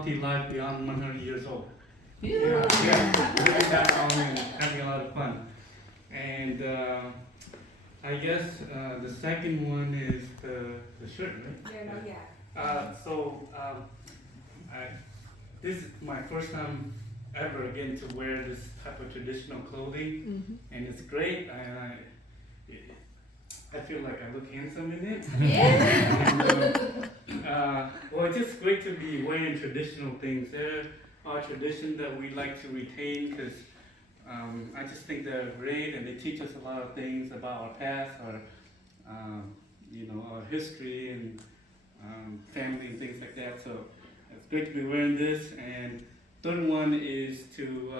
healthy life beyond 100 years old. Yeah, living that long and having a lot of fun. And I guess the second one is the shirt, right? This is my first time ever again to wear this type of traditional clothing, and it's great. I feel like I look handsome in it. And, well, it's just great to be wearing traditional things. There are traditions that we like to retain because I just think they're great and they teach us a lot of things about our past, our history and family and things like that. So it's great to be wearing this. And third one is to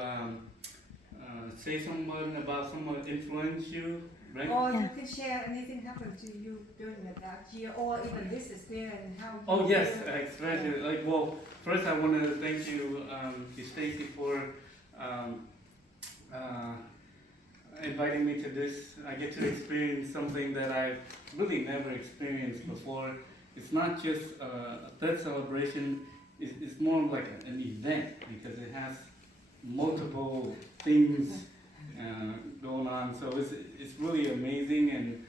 say someone about someone influence you, right? Or you can share anything happened to you during that year, or even this experience and how. Oh yes, especially first I want to thank you, Stacy, for inviting me to this. I get to experience something that I've really never experienced before. It's not just a third celebration. It's more like an event because it has multiple things going on. So it's really amazing, and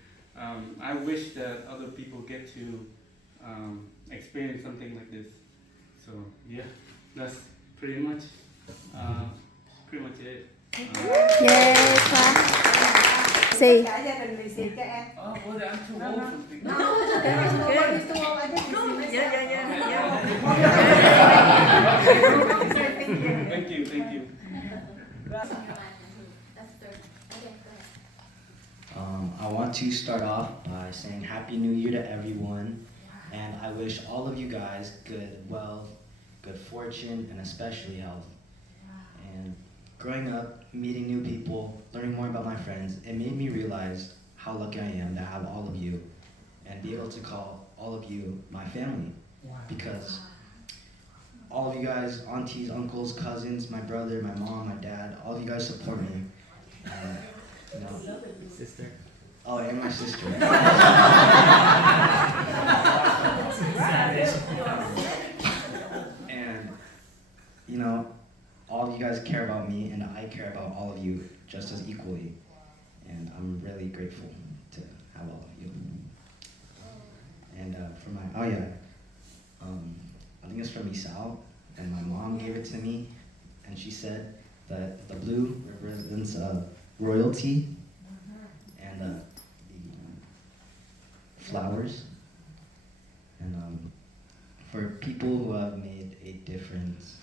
I wish that other people get to experience something like this. So yeah, that's pretty much it. Yeah, class. See. Cả gia đình lì xì cho em. Oh, well, I'm too old for things. No, it's okay. Thank you. I want to start off by saying Happy New Year to everyone, and I wish all of you guys good wealth, good fortune, and especially health. And growing up, meeting new people, learning more about my friends, it made me realize how lucky I am to have all of you and be able to call all of you my family. Because all of you guys, aunties, uncles, cousins, my brother, my mom, my dad, all of you guys support me. Sister. Oh, and my sister. And, all of you guys care about me, and I care about all of you just as equally. And I'm really grateful to have all of you. And I think it's from Isao, and my mom gave it to me, and she said that the blue represents royalty, and the flowers. And for people who have made a difference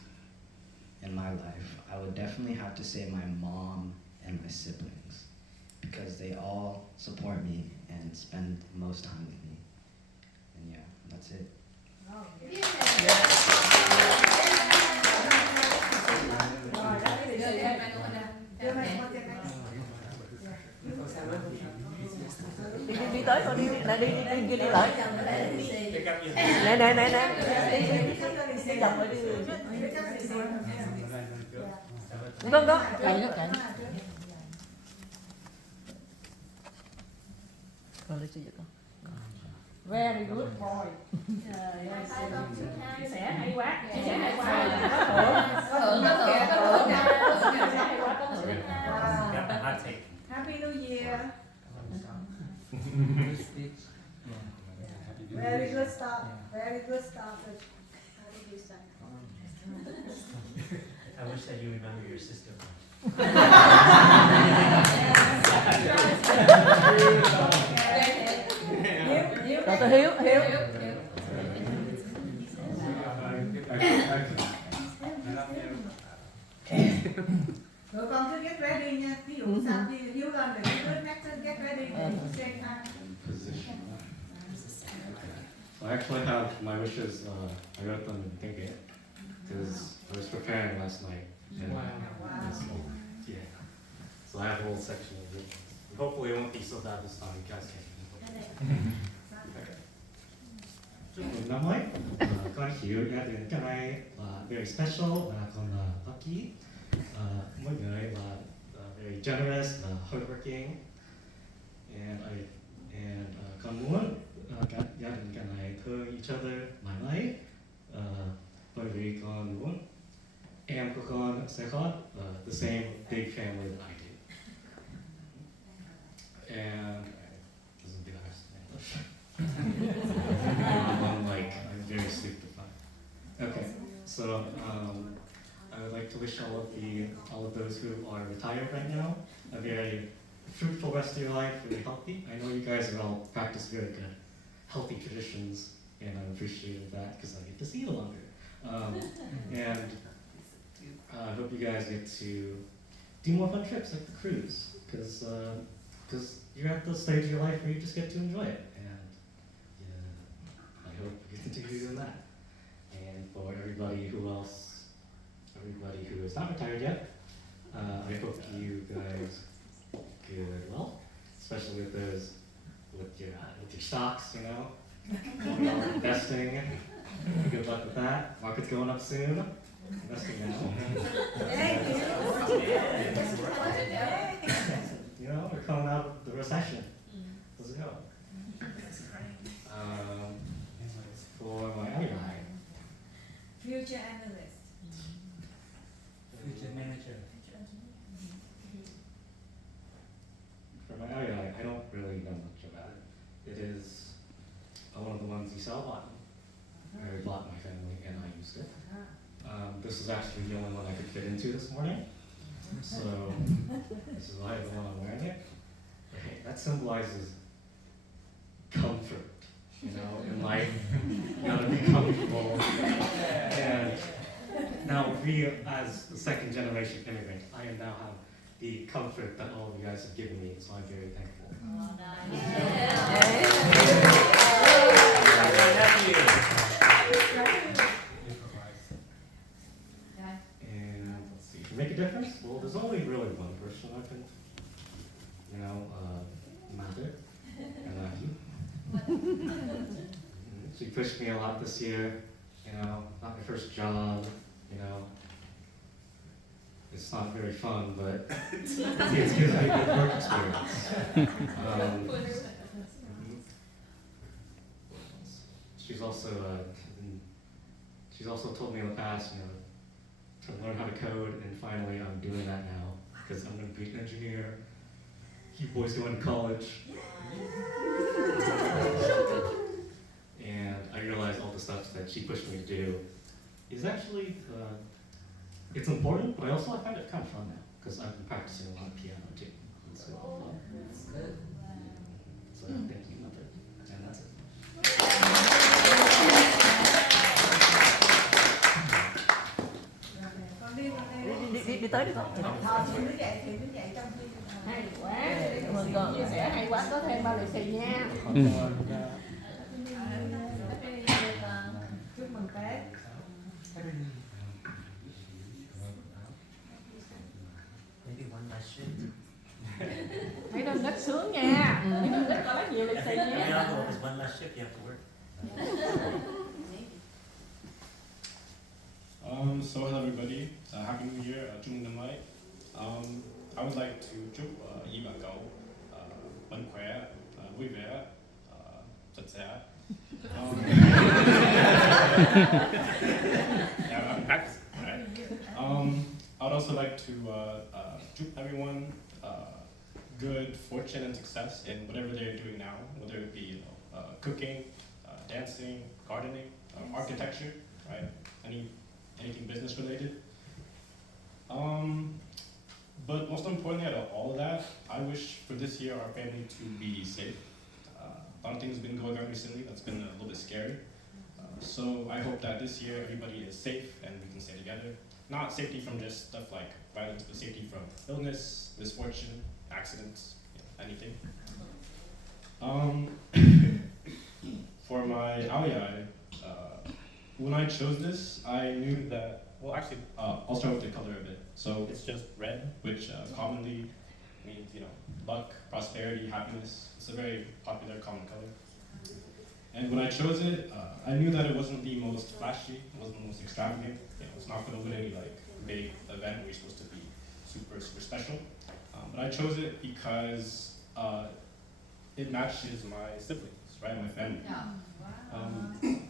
in my life, I would definitely have to say my mom and my siblings, because they all support me and spend most time with me. And yeah, that's it. Đi tới thôi, đi kia đi lại. Nè. Đi dòng lại đi. Vâng đó. Cậy. Rồi lấy gì đó. Very good boy. Chia sẻ hay quá. Happy New Year. Very good start. I wish that you remember your sister. Rồi tôi Hiếu. Tụi con cứ get ready nha. Ví dụ sao đi Hiếu lên thì cứ get ready để xem ăn. I actually have my wishes. I wrote them in thinking because I was preparing last night. And yeah. So I have a whole section of it. Hopefully it won't be so bad this time. You guys can't. Chúc mừng năm mới. Con hiểu gia đình cái này là very special và con là lucky. Mỗi người là very generous và hardworking. And con muốn cả gia đình cái này thương each other mãi mãi. bởi vì con muốn em của con sẽ có the same big family that I do. And this is a bit English. I'm very stupefied. Okay, so I would like to wish all of those who are retired right now a very fruitful rest of your life, really healthy. I know you guys are all practice very good, healthy traditions, and I'm appreciative of that because I get to see you longer. And I hope you guys get to do more fun trips like the cruise, because you're at the stage of your life where you just get to enjoy it. And I hope you continue doing that. And for everybody who is not retired yet, I hope you guys get well, especially with your stocks, you know, investing. Good luck with that. Market's going up soon. Investing now. You know, we're coming out of the recession. Let's go. For my other guy. Future analyst. Future manager. For my other guy, I don't really know much about it. It is one of the ones you saw bought. I bought my family and I used it. This is actually the only one I could fit into this morning. So this is why the one I'm wearing it. Okay, that symbolizes comfort, you know, in life. You gotta be comfortable. And now we, as the second generation immigrant, I am now have the comfort that all of you guys have given me, so I'm very thankful. And let's see, to make a difference, well, there's only really one person I can, you know, matter, and that's you. She pushed me a lot this year, you know, not my first job, you know. It's not very fun, but it's gives me a good work experience. She's also told me in the past, you know, to learn how to code, and finally I'm doing that now because I'm going to be an engineer. You boys going to college. And I realized all the stuff that she pushed me to do is actually, it's important, but I find it kind of fun now because I've been practicing a lot of piano too. It's fun. So thank you, Mother. And that's it. Đi tới đi con. Thì đứng dậy trong khi hay quá, cảm ơn con, chia sẻ hay quá, có thêm bao lì xì nha. chúc mừng Tết. Maybe one last shift. Hãy đừng rất sướng nha, hãy đừng rất có nhiều lì xì nha. Yeah, it's one last shift, you have to work. So hello everybody, Happy New Year, chung, những, ngày. I would like to chúc Yi bạn cậu mạnh khỏe, vui vẻ, sạch sẽ. Yeah, I'm practicing, right? I would also like to chúc everyone good fortune and success in whatever they're doing now, whether it be cooking, dancing, gardening, architecture, right? Anything business related. But most importantly out of all of that, I wish for this year our family to be safe. A lot of things have been going on recently that's been a little bit scary. So I hope that this year everybody is safe and we can stay together. Not safety from just stuff like violence, but safety from illness, misfortune, accidents, anything. For my aoyai, when I chose this, I knew that, well actually, I'll start with the color of it. So it's just red, which commonly means, you know, luck, prosperity, happiness. It's a very popular common color. And when I chose it, I knew that it wasn't the most flashy, it wasn't the most extravagant. You know, it's not going to win any like big event where you're supposed to be super, super special. But I chose it because it matches my siblings, right, my family. Wow.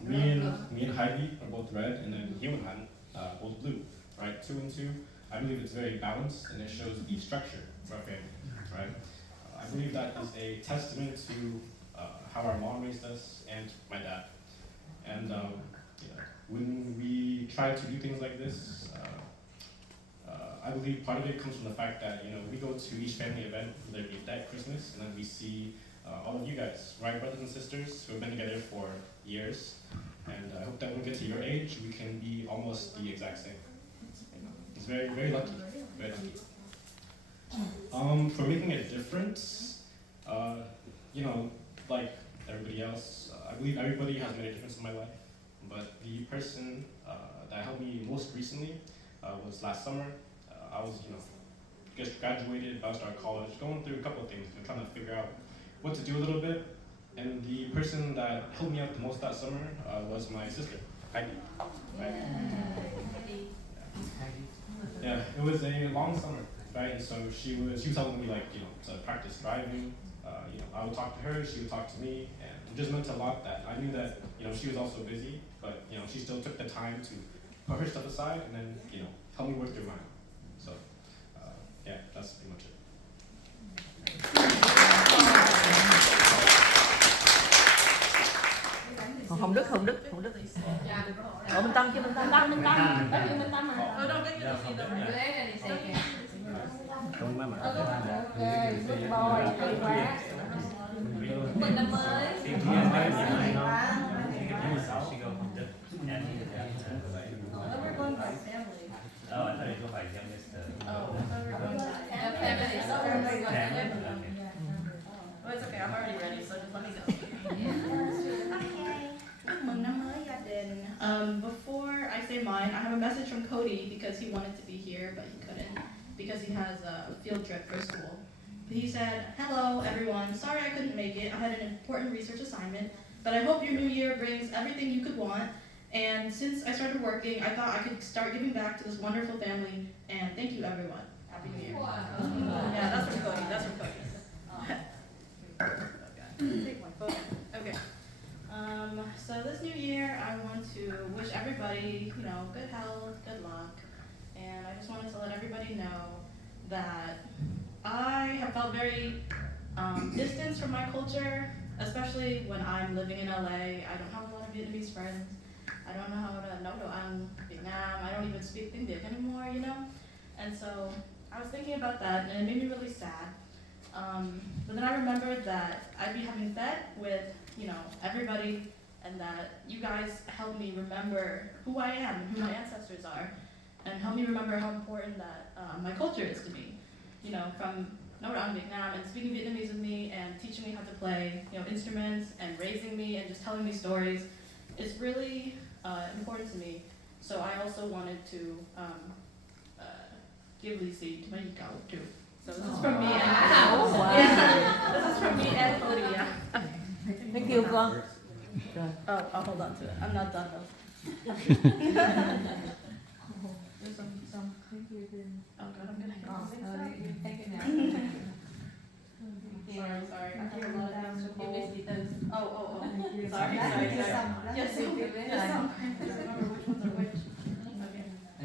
Me and Heidi are both red, and then you and Han both blue, right? 2 and 2. I believe it's very balanced, and it shows the structure of our family, right? I believe that is a testament to how our mom raised us and my dad. And when we try to do things like this, I believe part of it comes from the fact that we go to each family event, whether it be that Christmas, and then we see all of you guys, right, brothers and sisters who have been together for years. And I hope that when we get to your age, we can be almost the exact same. It's very, very lucky, very lucky. For making a difference, like everybody else, I believe everybody has made a difference in my life. But the person that helped me most recently was last summer. I was, just graduated, about to start college, going through a couple of things, trying to figure out what to do a little bit. And the person that helped me out the most that summer was my sister, Heidi. Right? Yeah, it was a long summer, right? And so she was helping me to practice driving. I would talk to her, she would talk to me, and it just meant a lot that I knew that she was also busy, but she still took the time to put her stuff aside and then help me work through mine. So yeah, that's pretty much it. Hồng Đức. Ở Minh Tâm chứ Minh Tâm. Minh Tâm, có chuyện Minh Tâm mà. Đâu cái gì đâu. Không mà Good boy, hay quá. Mừng năm mới. Everyone by family. Oh, I thought you go by youngest. Family. So everybody got Family, family. okay. Well, it's okay. I'm already ready, so just let me go. Mừng năm mới gia đình. Before I say mine, I have a message from Cody because he wanted to be here but he couldn't because he has a field trip for school. He said, "Hello everyone, sorry I couldn't make it. I had an important research assignment, but I hope your new year brings everything you could want. And since I started working, I thought I could start giving back to this wonderful family. And thank you everyone. Happy New Year." Wow. Yeah, that's from Cody. That's from Cody. Take my phone. Okay. So this new year, I want to wish everybody, good health, good luck, and I just wanted to let everybody know that I have felt very distanced from my culture, especially when I'm living in LA. I don't have a lot of Vietnamese friends. I don't know how to Việt Nam. I don't even speak tiếng Việt anymore, And so I was thinking about that, and it made me really sad. But then I remembered that I'd be having Tết with, everybody, and that you guys helped me remember who I am and who my ancestors are, and help me remember how important that my culture is to me. From Việt Nam and speaking Vietnamese with me and teaching me how to play, instruments and raising me and just telling me stories. It's really important to me. So I also wanted to give Lisi to my Yikao too. So this is from me and this is from me and Cody. Yeah. Thank you con. Rồi. Oh, I'll hold on to it. I'm not done though. There's some. Oh God, I'm gonna. Sorry. I hear a lot of things. Oh. Sorry. Yes, some. I don't remember which ones are which. Okay.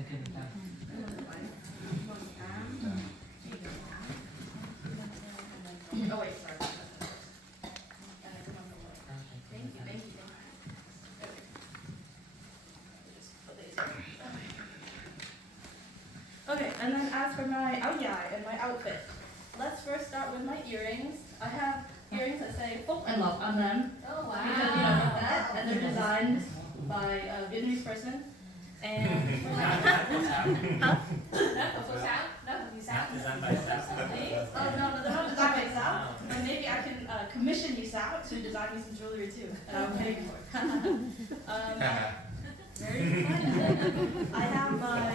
Oh wait, sorry. Thank you. Okay, and then as for my and my outfit, let's first start with my earrings. I have earrings that say "Phúc and Love" on them. Oh wow. Because like that, and they're designed by a Vietnamese person. And Designed by South. oh no, they're not designed by South. But maybe I can commission you South to design me some jewelry too, and I'll pay for it. Very fun. I have my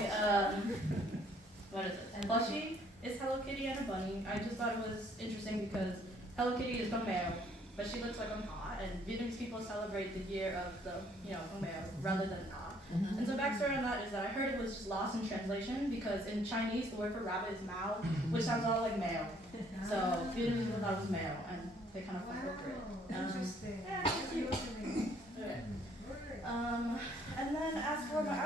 what is it? Plushie. It's Hello Kitty and a bunny. I just thought it was interesting because Hello Kitty is Meo, but she looks like Ha, and Vietnamese people celebrate the year of the Meo rather than Ha. And so backstory on that is that I heard it was just lost in translation because in Chinese the word for rabbit is Mao, which sounds all like male. So Vietnamese people thought it was male, and they kind of fucked over it. Interesting. Yeah, it's cute. Okay. And then as for my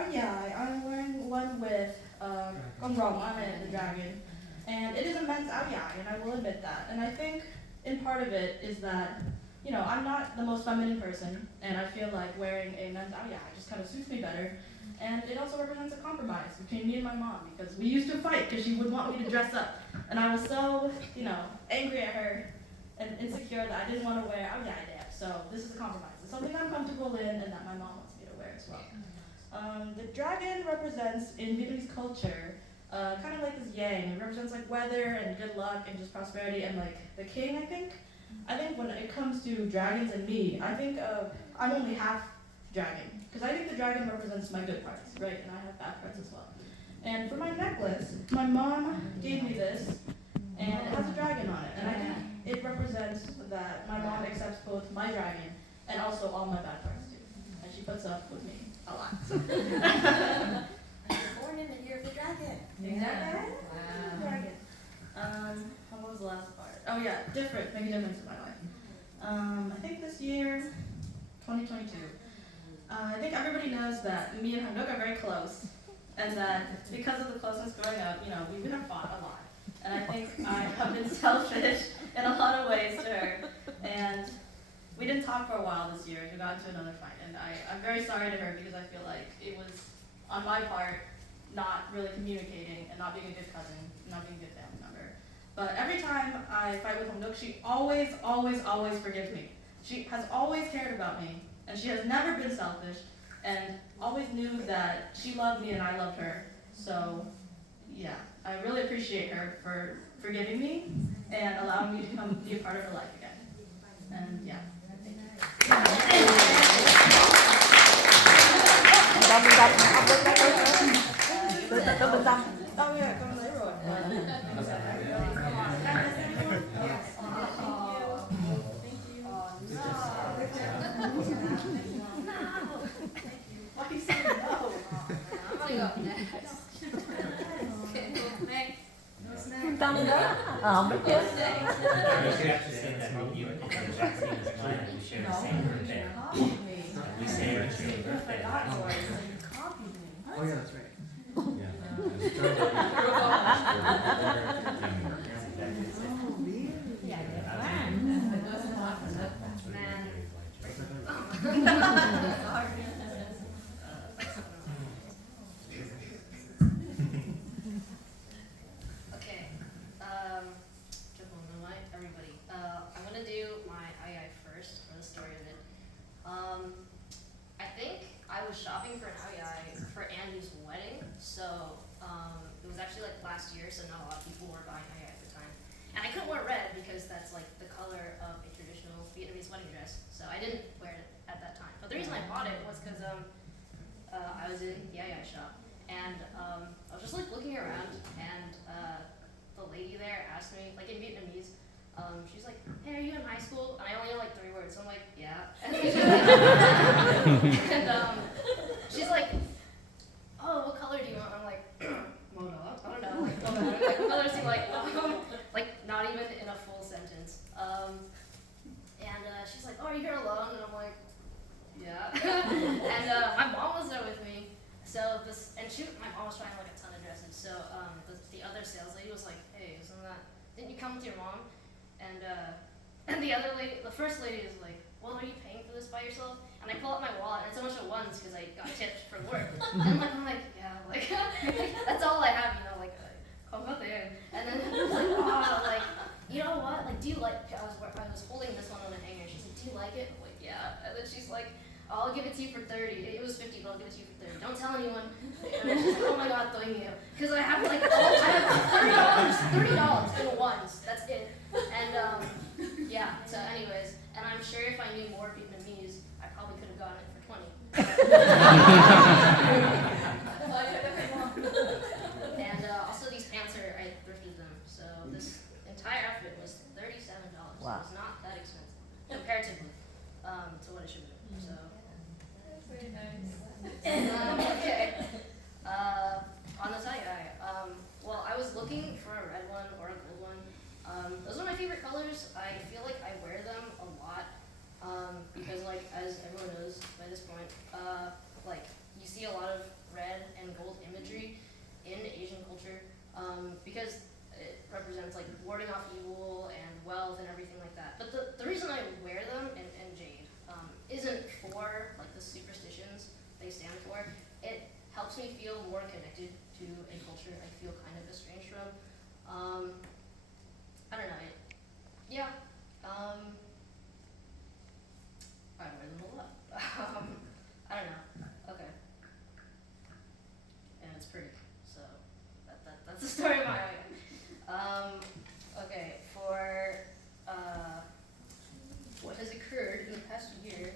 I'm wearing one with con rồng on it, the dragon. And it is a men's and I will admit that. And I think in part of it is that, you know, I'm not the most feminine person, and I feel like wearing a men's just kind of suits me better. And it also represents a compromise between me and my mom, because we used to fight because she would want me to dress up. And I was so, you know, angry at her and insecure that I didn't want to wear there. So this is a compromise. It's something I'm comfortable in and that my mom wants me to wear as well. The dragon represents, in Vietnamese culture, kind of like this yang. It represents like weather and good luck and just prosperity and like the king, I think. I think when it comes to dragons and me, I think I'm only half dragon. Because I think the dragon represents my good parts, right? And I have bad parts as well. And for my necklace, my mom gave me this, and it has a dragon on it. And I think it represents that my mom accepts both my dragon and also all my bad parts too. And she puts up with me a lot. Born in the year of the dragon. Exactly. Wow. Dragon. What was the last part? Oh yeah, different. Make a difference in my life. I think this year, 2022. I think everybody knows that me and Hàng are very close, and that because of the closeness growing up, you know, we have fought a lot. And I think I have been selfish in a lot of ways to her. And we didn't talk for a while this year. We got into another fight, and I'm very sorry to her because I feel like it was on my part not really communicating and not being a good cousin, not being a good family member. But every time I fight with Hàng, she always forgives me. She has always cared about me, and she has never been selfish, and always knew that she loved me and I loved her. So, yeah, I really appreciate her for forgiving me and allowing me to come be a part of her life again. And yeah, thank you. Oh yeah, con lấy rồi. Why are you saying no? I'm gonna go next. Okay, next. Tâm đó. Không biết chứ. You have to say that you and Jackson is mine, and we share the same birthday. We say our same birthday. Oh yeah, that's right. Okay. Everybody. I'm gonna do my first for the story of it. I think I was shopping for an for Andy's wedding, so it was actually like last year, so not a lot of people were buying at the time. And I couldn't wear red because that's like the color of a traditional Vietnamese wedding dress, so I didn't wear it at that time. But the reason I bought it was because I was in the shop, and I was just like looking around, and the lady there asked me, like in Vietnamese, she's like, "Hey, are you in high school?" And I only know like 3 words, so I'm like, "Yeah." And she's like, "Oh, what color do you want?" I'm like, "Mono." I don't know. Like, what colors do you like? Like not even in a full sentence. And she's like, "Oh, are you here alone?" And I'm like, "Yeah." And my mom was there with me. So my mom was trying like a ton of dresses. So the other sales lady was like, "Hey, didn't you come with your mom?" And the other lady, the first lady is like, "Well, are you paying for this by yourself?" And I pull out my wallet, and it's a bunch of ones because I got tipped for work. And I'm like, yeah, like that's all I have, you know, like come out there. And then she was like, "Oh, like, you know what? Like, do you like?" I was holding this one on a hanger. She's like, "Do you like it?" I'm like, "Yeah." And then she's like, "I'll give it to you for 30. It was 50, but I'll give it to you for 30. Don't tell anyone." And then she's like, "Oh my God, thank you," because I have like $30 in ones. That's it. And yeah. So, anyways, and I'm sure if I knew more Vietnamese, I probably could have gotten it for 20. And also these pants I thrifted them. So this entire outfit was $37. Wow. It was not that expensive comparatively to what it should be. So. That's very nice. Okay. On the tie-dye, well, I was looking for a red one or a gold one. Those are my favorite colors. I feel like I wear them a lot because, like, as everyone knows, because it represents like warding off evil and wealth and everything like that. But the reason I wear them and jade isn't for like the superstitions they stand for. It helps me feel more connected to a culture I feel kind of estranged from. I don't know. I wear them a lot. I don't know. Okay. And it's pretty. So that's the story of my outfit. Okay, for what has occurred in the past year,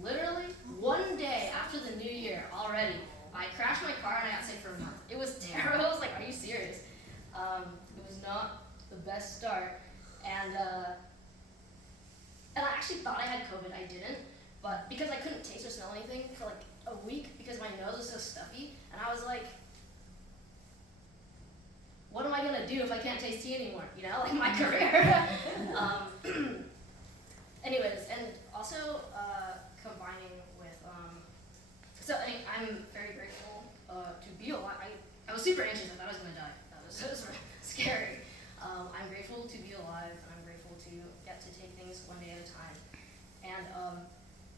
literally one day after the new year already, I crashed my car and I got sick for a month. It was terrible. I was like, are you serious? It was not the best start. And I actually thought I had COVID. I didn't. But because I couldn't taste or smell anything for like a week because my nose was so stuffy, and I was like, what am I gonna do if I can't taste tea anymore? You know, like my career. Anyways, and also combining with, so I'm very grateful to be alive. I was super anxious. I thought I was gonna die. That was scary. I'm grateful to be alive, and I'm grateful to get to take things one day at a time. And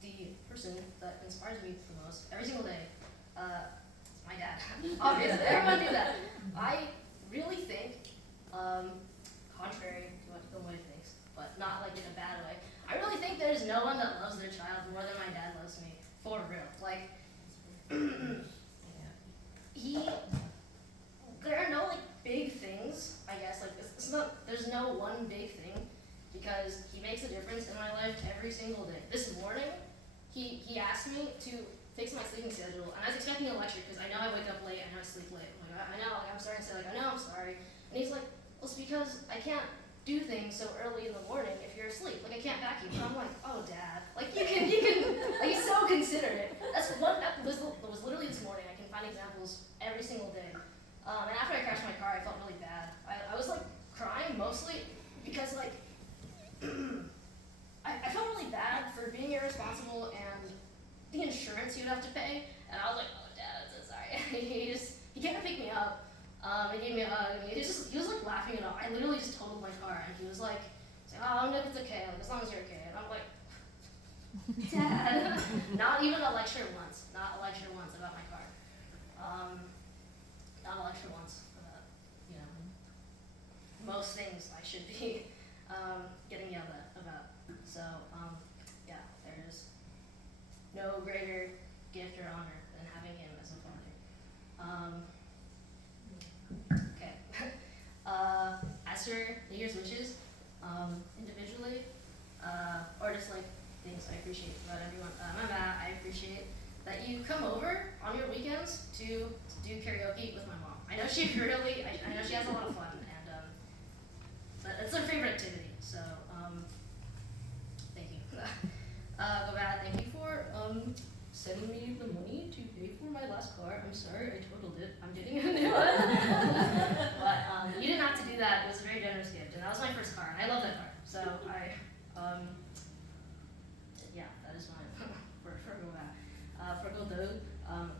the person that inspires me the most every single day, is my dad. Obviously, everyone knew that. I really think, contrary to what Ilmoy thinks, but not like in a bad way, I really think there's no one that loves their child more than my dad loves me. For real. Like, there are no like big things, I guess. Like, there's no one big thing, because he makes a difference in my life every single day. This morning, he asked me to fix my sleeping schedule, and I was expecting a lecture because I know I wake up late, I know I sleep late. I'm like, I know, like, I'm starting to say, like, I know, I'm sorry. And he's like, well, it's because I can't do things so early in the morning if you're asleep. Like, I can't vacuum. And I'm like, oh, Dad. Like, you can, like, he's so considerate. That was literally this morning. I can find examples every single day. And after I crashed my car, I felt really bad. I was, like, crying mostly because, like, I felt really bad for being irresponsible and the insurance he would have to pay. And I was like, oh, Dad, I'm so sorry. He came to pick me up. He gave me a hug, and he was like laughing it off. I literally just totaled my car, and he was like, oh, no, it's okay, like, as long as you're okay. And I'm like, Dad. Not even a lecture once. Not a lecture once about my car. Not a lecture once about, you know, most things I should be getting yelled at about. So, yeah, there's no greater gift or honor than having him as a father. Okay. As for New Year's wishes, individually, or just like things I appreciate about everyone, I appreciate that you come over on your weekends to do karaoke with my mom. I know she really, I know she has a lot of fun, and it's her favorite activity. So, thank you. Go back. Thank you for sending me the money to pay for my last car. I'm sorry, I totaled it. I'm getting a new one. But you didn't have to do that. It was a very generous gift, and that was my first car, and I love that car. So yeah, that is mine for go back. For go Doug,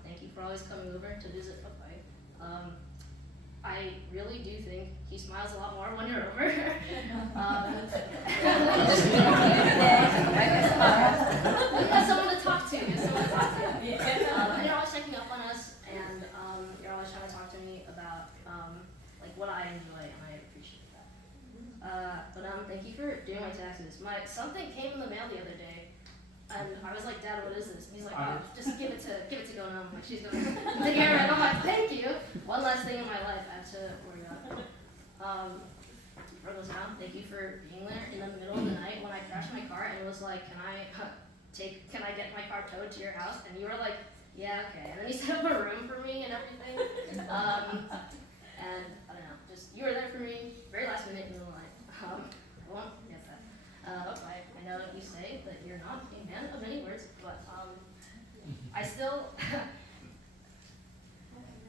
thank you for always coming over to visit Papai. I really do think he smiles a lot more when you're over. You have someone to talk to. And you're always checking up on us, and you're always trying to talk to me about like what I enjoy, and I appreciate that. But thank you for doing my taxes. Something came in the mail the other day, and I was like, Dad, what is this? And he's like, oh, just give it to go home. Like, she's going to take care of it. And I'm like, thank you. One last thing in my life I have to worry about. For those now, thank you for being there in the middle of the night when I crashed my car, and it was like, can I get my car towed to your house? And you were like, yeah, okay. And then you set up a room for me and everything. And I don't know, just you were there for me, very last minute in the night. I won't forget that. I know that you say that you're not a man of many words, but I still,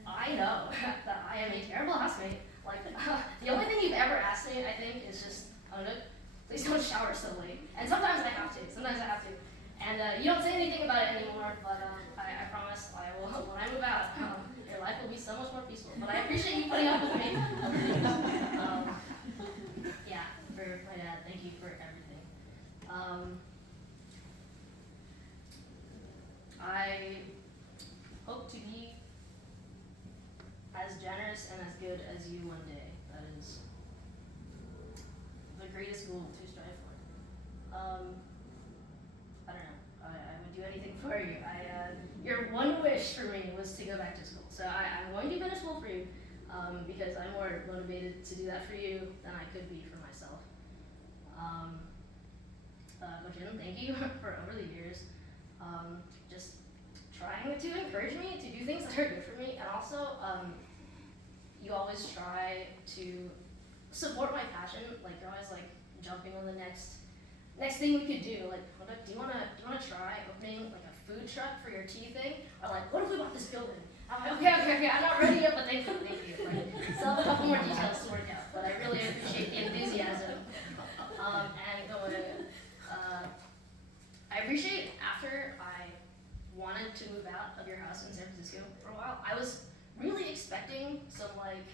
I know that I am a terrible housemate. Like, the only thing you've ever asked me, I think, is just, please don't shower so late. And sometimes I have to. And you don't say anything about it anymore, but I promise I will, when I move out, your life will be so much more peaceful. But I generous and as good as you one day. That is the greatest goal to strive for. I don't know. I would do anything for you. Your one wish for me was to go back to school. So I'm going to finish school for you because I'm more motivated to do that for you than I could be for myself. But Jim, thank you for over the years just trying to encourage me to do things that are good for me, and also you always try to support my passion. Like you're always like jumping on the next thing we could do. Like, do you wanna try opening like a food truck for your tea thing? Or like, what if we bought this building? I'm like, okay, I'm not ready yet, but thank you. Like, still have a couple more details to work out, but I really appreciate the enthusiasm. I appreciate after I wanted to move out of your house in San Francisco for a while, I was really expecting some like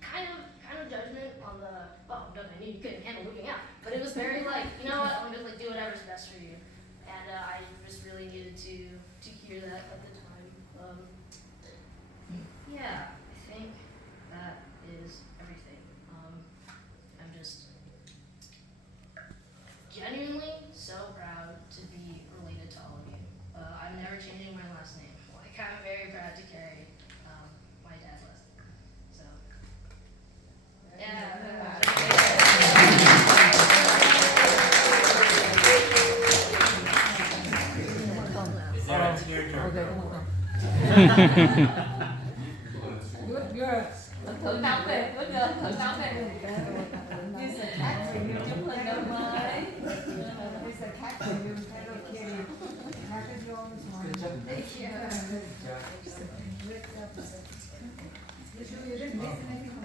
kind of judgment on the, well, I knew you couldn't handle moving out, but it was very like, you know what, I'm gonna like do whatever's best for you, and I just really needed to hear that at the time. Yeah, I think that is everything. I'm just genuinely so proud to be related to all of you. I'm never changing my last name. Like, I'm very proud to carry my dad's last name. So, yeah. Is there a tearjerker? Good. Thử nấu về, thử nấu về. Here's a cat for you. Here's a cat for you. Hello Kitty. Happy Jones one. Thank you. You sure you didn't miss anything?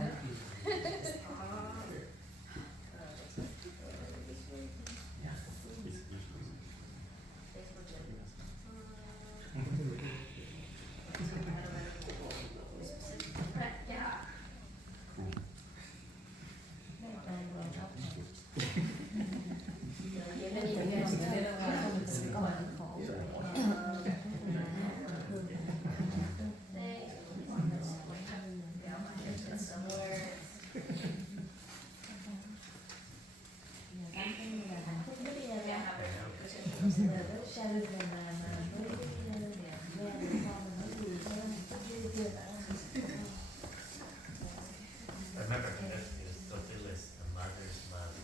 Remember, it's Sotilis, the mother's love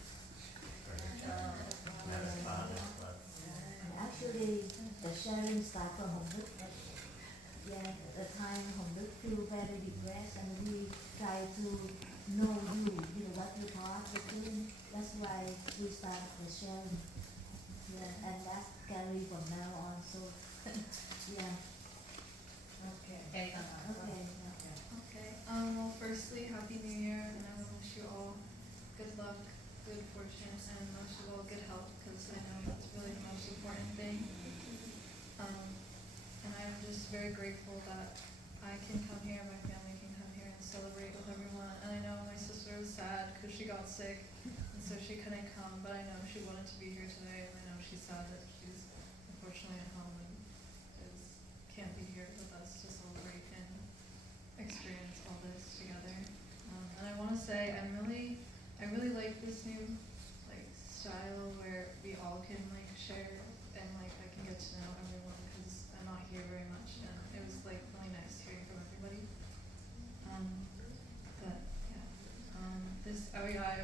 for her child, not a father's love. Actually, the sharing started from Hồng Đức. Yeah, at the time Hồng Đức feel very depressed, and we try to know you, what you thought, the feeling. That's why we start the sharing. Yeah, and that's carry from now on. So, yeah. Okay. Okay. Okay. Well, firstly, Happy New Year, and I want to wish you all good luck, good fortune, and most of all, good health, because I know that's really the most important thing. And I'm just very grateful that I can come here, my family can come here and celebrate with everyone. And I know my sister was sad because she got sick, and so she couldn't come, but I know she wanted to be here today, and I know she's sad that she's unfortunately at home and can't be here with us to celebrate and experience all this together. And I want to say I really like this new style where we all can share and I can get to know everyone because I'm not here very much, and it was really nice hearing from everybody. But yeah,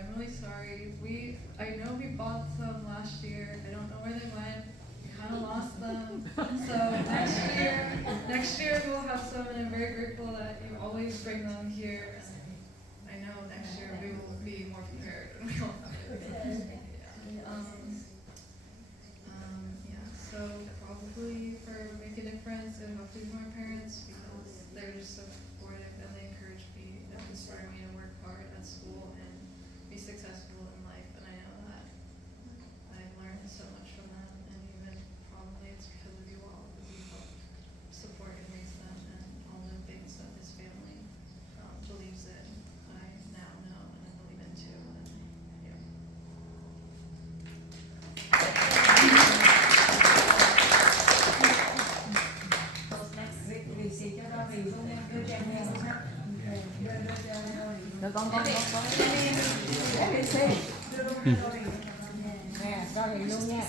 I'm really sorry. I know we bought some last year. I don't know where they went. Kind of lost them. So next year we'll have some, and I'm very grateful that you always bring them here. And I know next year we will be more prepared. And we won't have it. So probably for Make a Difference, and hopefully for my parents, because they're just so supportive and they encourage me and inspire me to work hard at school and be successful in life. And I know that I've learned so much from them, and even probably it's because of you all, because you helped support and raise them, and all the things that this family believes in. I now know, and I believe in too. And yeah. Lì xì cho Robin. Rồi con để đi xem. Nè, ra thì luôn nha.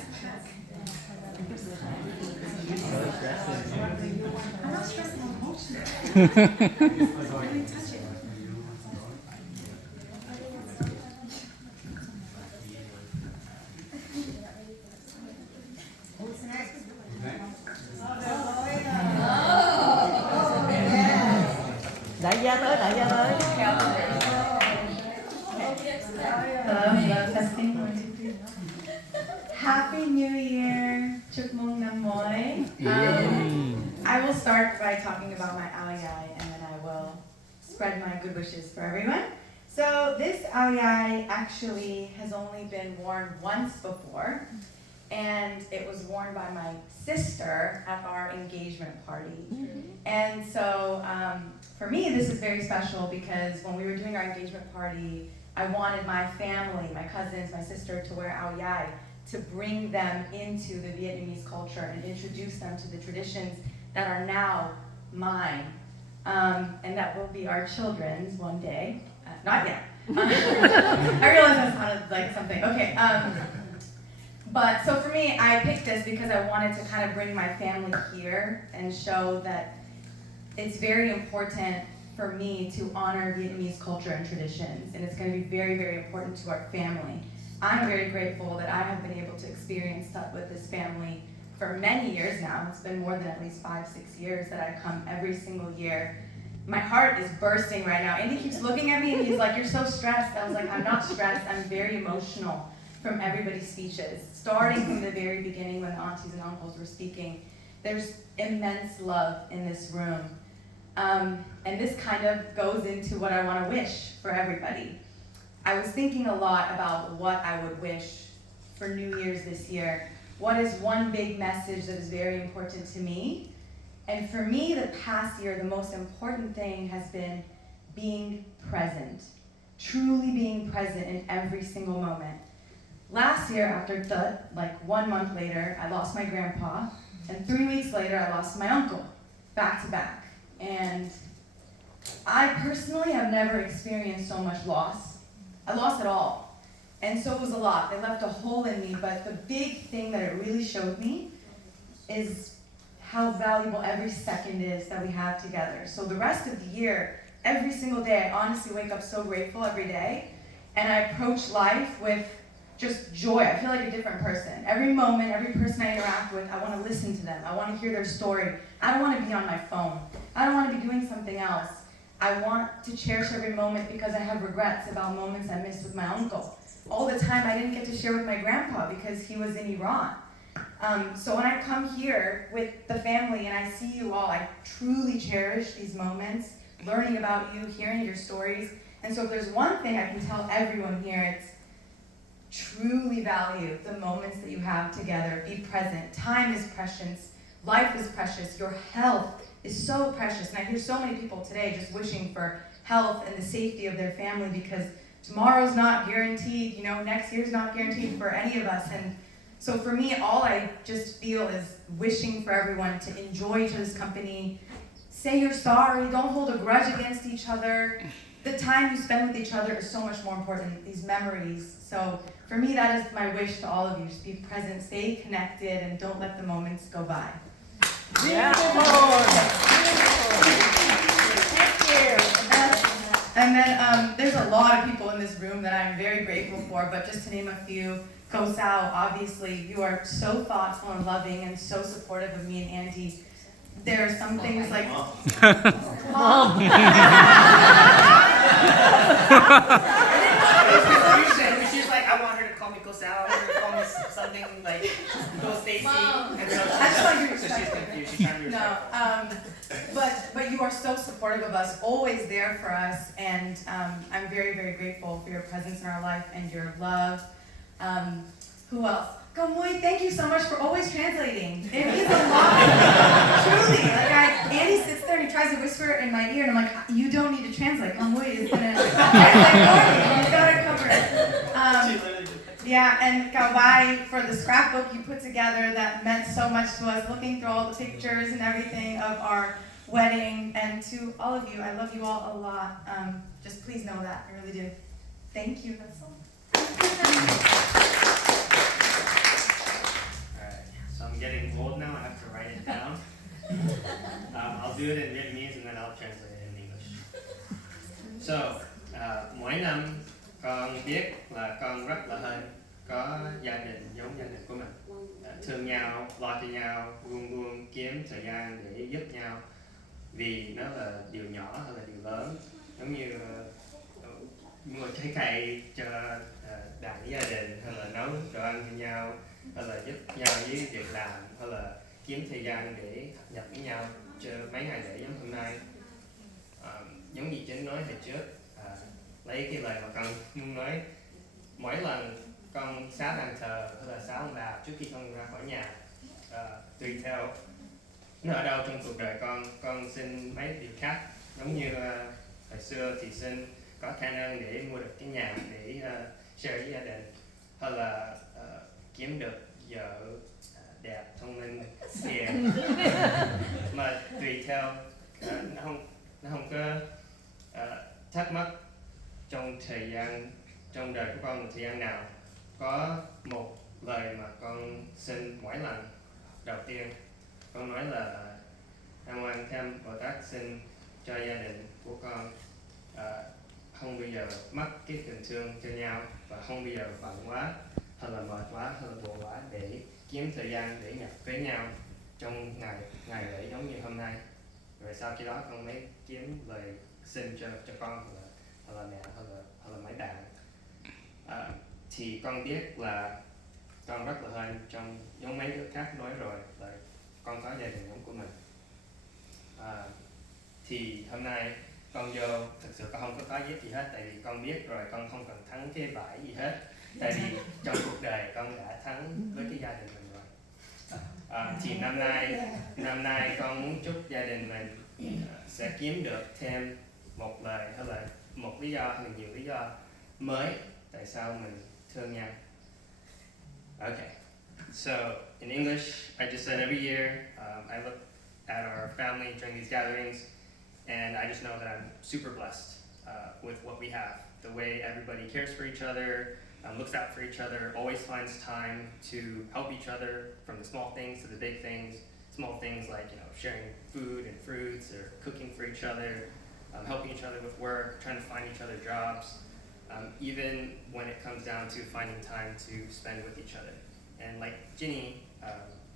Đại gia tới. Happy New Year, chúc mừng năm mới. I will start by talking about my aoyai and then I will spread my good wishes for everyone. So this aoyai actually has only been worn once before, and it was worn by my sister at our engagement party. And so for me, this is very special because when we were doing our engagement party, I wanted my family, my cousins, my sister to wear aoyai to bring them into the Vietnamese culture and introduce them to the traditions that are now mine, and that will be our children's one day. Not yet. I realize that sounded like something. Okay. But so for me, I picked this because I wanted to kind of bring my family here and show that it's very important for me to honor Vietnamese culture and traditions, and it's going to be very, very important to our family. I'm very grateful that I have been able to experience that with this family for many years now. It's been more than at least 5-6 years that I come every single year. My heart is bursting right now. Andy keeps looking at me and he's like, "You're so stressed." I was like, "I'm not stressed, I'm very emotional from everybody's speeches." Starting from the very beginning when the aunties and uncles were speaking, there's immense love in this room. And this kind of goes into what I want to wish for everybody. I was thinking a lot about what I would wish for New Year's this year. What is one big message that is very important to me? And for me, the past year, the most important thing has been being present. Truly being present in every single moment. Last year, after Tet, like 1 month later, I lost my grandpa. And 3 weeks later, I lost my uncle, back to back. And I personally have never experienced so much loss. I lost it all. And so it was a lot. It left a hole in me, but the big thing that it really showed me is how valuable every second is that we have together. So the rest of the year, every single day, I honestly wake up so grateful every day, and I approach life with just joy. I feel like a different person. Every moment, every person I interact with, I want to listen to them. I want to hear their story. I don't want to be on my phone. I don't want to be doing something else. I want to cherish every moment because I have regrets about moments I missed with my uncle. All the time I didn't get to share with my grandpa because he was in Iran. So when I come here with the family and I see you all, I truly cherish these moments, learning about you, hearing your stories. And so if there's one thing I can tell everyone here, it's truly value the moments that you have together. Be present. Time is precious. Life is precious. Your health is so precious. And I hear so many people today just wishing for health and the safety of their family because tomorrow's not guaranteed, next year's not guaranteed for any of us. And so for me, all I just feel is wishing for everyone to enjoy each other's company. Say you're sorry. Don't hold a grudge against each other. The time you spend with each other is so much more important, these memories. So for me, that is my wish to all of you. Just be present, stay connected, and don't let the moments go by. Yeah. Thank you. And then there's a lot of people in this room that I'm very grateful for, but just to name a few, Ko Sao, obviously, you are so thoughtful and loving and so supportive of me and Andy. There are some things like... Mom! She's like, I want her to call me Ko Sao, I want her to call me something like Ko Stacy. And so she's confused, she's trying to be respectful. But you are so supportive of us, always there for us, and I'm very, very grateful for your presence in our life and your love. Who else? Kamui, thank you so much for always translating. It means a lot. Truly. Andy sits there and he tries to whisper in my ear, and I'm like, you don't need to translate. Kamui is going to translate for me. You've got it covered. Yeah, and Kawai, for the scrapbook you put together that meant so much to us, looking through all the pictures and everything of our wedding, and to all of you, I love you all a lot. Just please know that, I really do. Thank you, that's all. Alright, so I'm getting old now, I have to write it down. I'll do it in Vietnamese and then I'll translate it in English. So, mỗi năm con biết là con rất là hên có gia đình giống gia đình của mình. Thương nhau, lo cho nhau, luôn luôn kiếm thời gian để giúp nhau. Vì nó là điều nhỏ hay là điều lớn. Giống như mua trái cây cho đại gia đình, hay là nấu đồ ăn cho nhau, hay là giúp nhau với việc làm, hay là kiếm thời gian để nhập với nhau cho mấy ngày lễ giống hôm nay. Giống như Chính nói hồi trước, lấy cái lời mà con muốn nói, mỗi lần con xá bàn thờ hay là xá ông bà trước khi con ra khỏi nhà, tùy theo nó ở đâu trong cuộc đời con xin mấy điều khác. Giống như hồi xưa thì xin có khả năng để mua được cái nhà để share với gia đình, hay là kiếm được vợ đẹp, thông minh, hiền. Mà tùy theo, nó không có thắc mắc trong đời của con một thời gian nào. Có một lời mà con xin mỗi lần đầu tiên, con nói là Hàng thêm Bồ Tát xin cho gia đình của con không bao giờ mất cái tình thương cho nhau, và không bao giờ bận quá hay là mệt quá hay là buồn quá để kiếm thời gian để nhập với nhau trong ngày lễ giống như hôm nay. Rồi sau khi đó con mới kiếm lời xin cho con hoặc là mẹ hoặc là mấy bạn. Thì con biết là con rất là hên, trong giống mấy đứa khác nói rồi, là con có gia đình giống của mình. Thì hôm nay con vô, thực sự con không có giết gì hết, tại vì con biết rồi con không cần thắng cái bãi gì hết, tại vì trong cuộc đời con đã thắng với cái gia đình mình rồi. Thì năm nay con muốn chúc gia đình mình sẽ kiếm được thêm một lời hay là một lý do hay là nhiều lý do mới tại sao mình thương nhau. Okay, so in English, I just said every year I look at our family during these gatherings, and I just know that I'm super blessed with what we have. The way everybody cares for each other, looks out for each other, always finds time to help each other, from the small things to the big things. Small things like, you know, sharing food and fruits, or cooking for each other, helping each other with work, trying to find each other jobs, even when it comes down to finding time to spend with each other. And like Ginny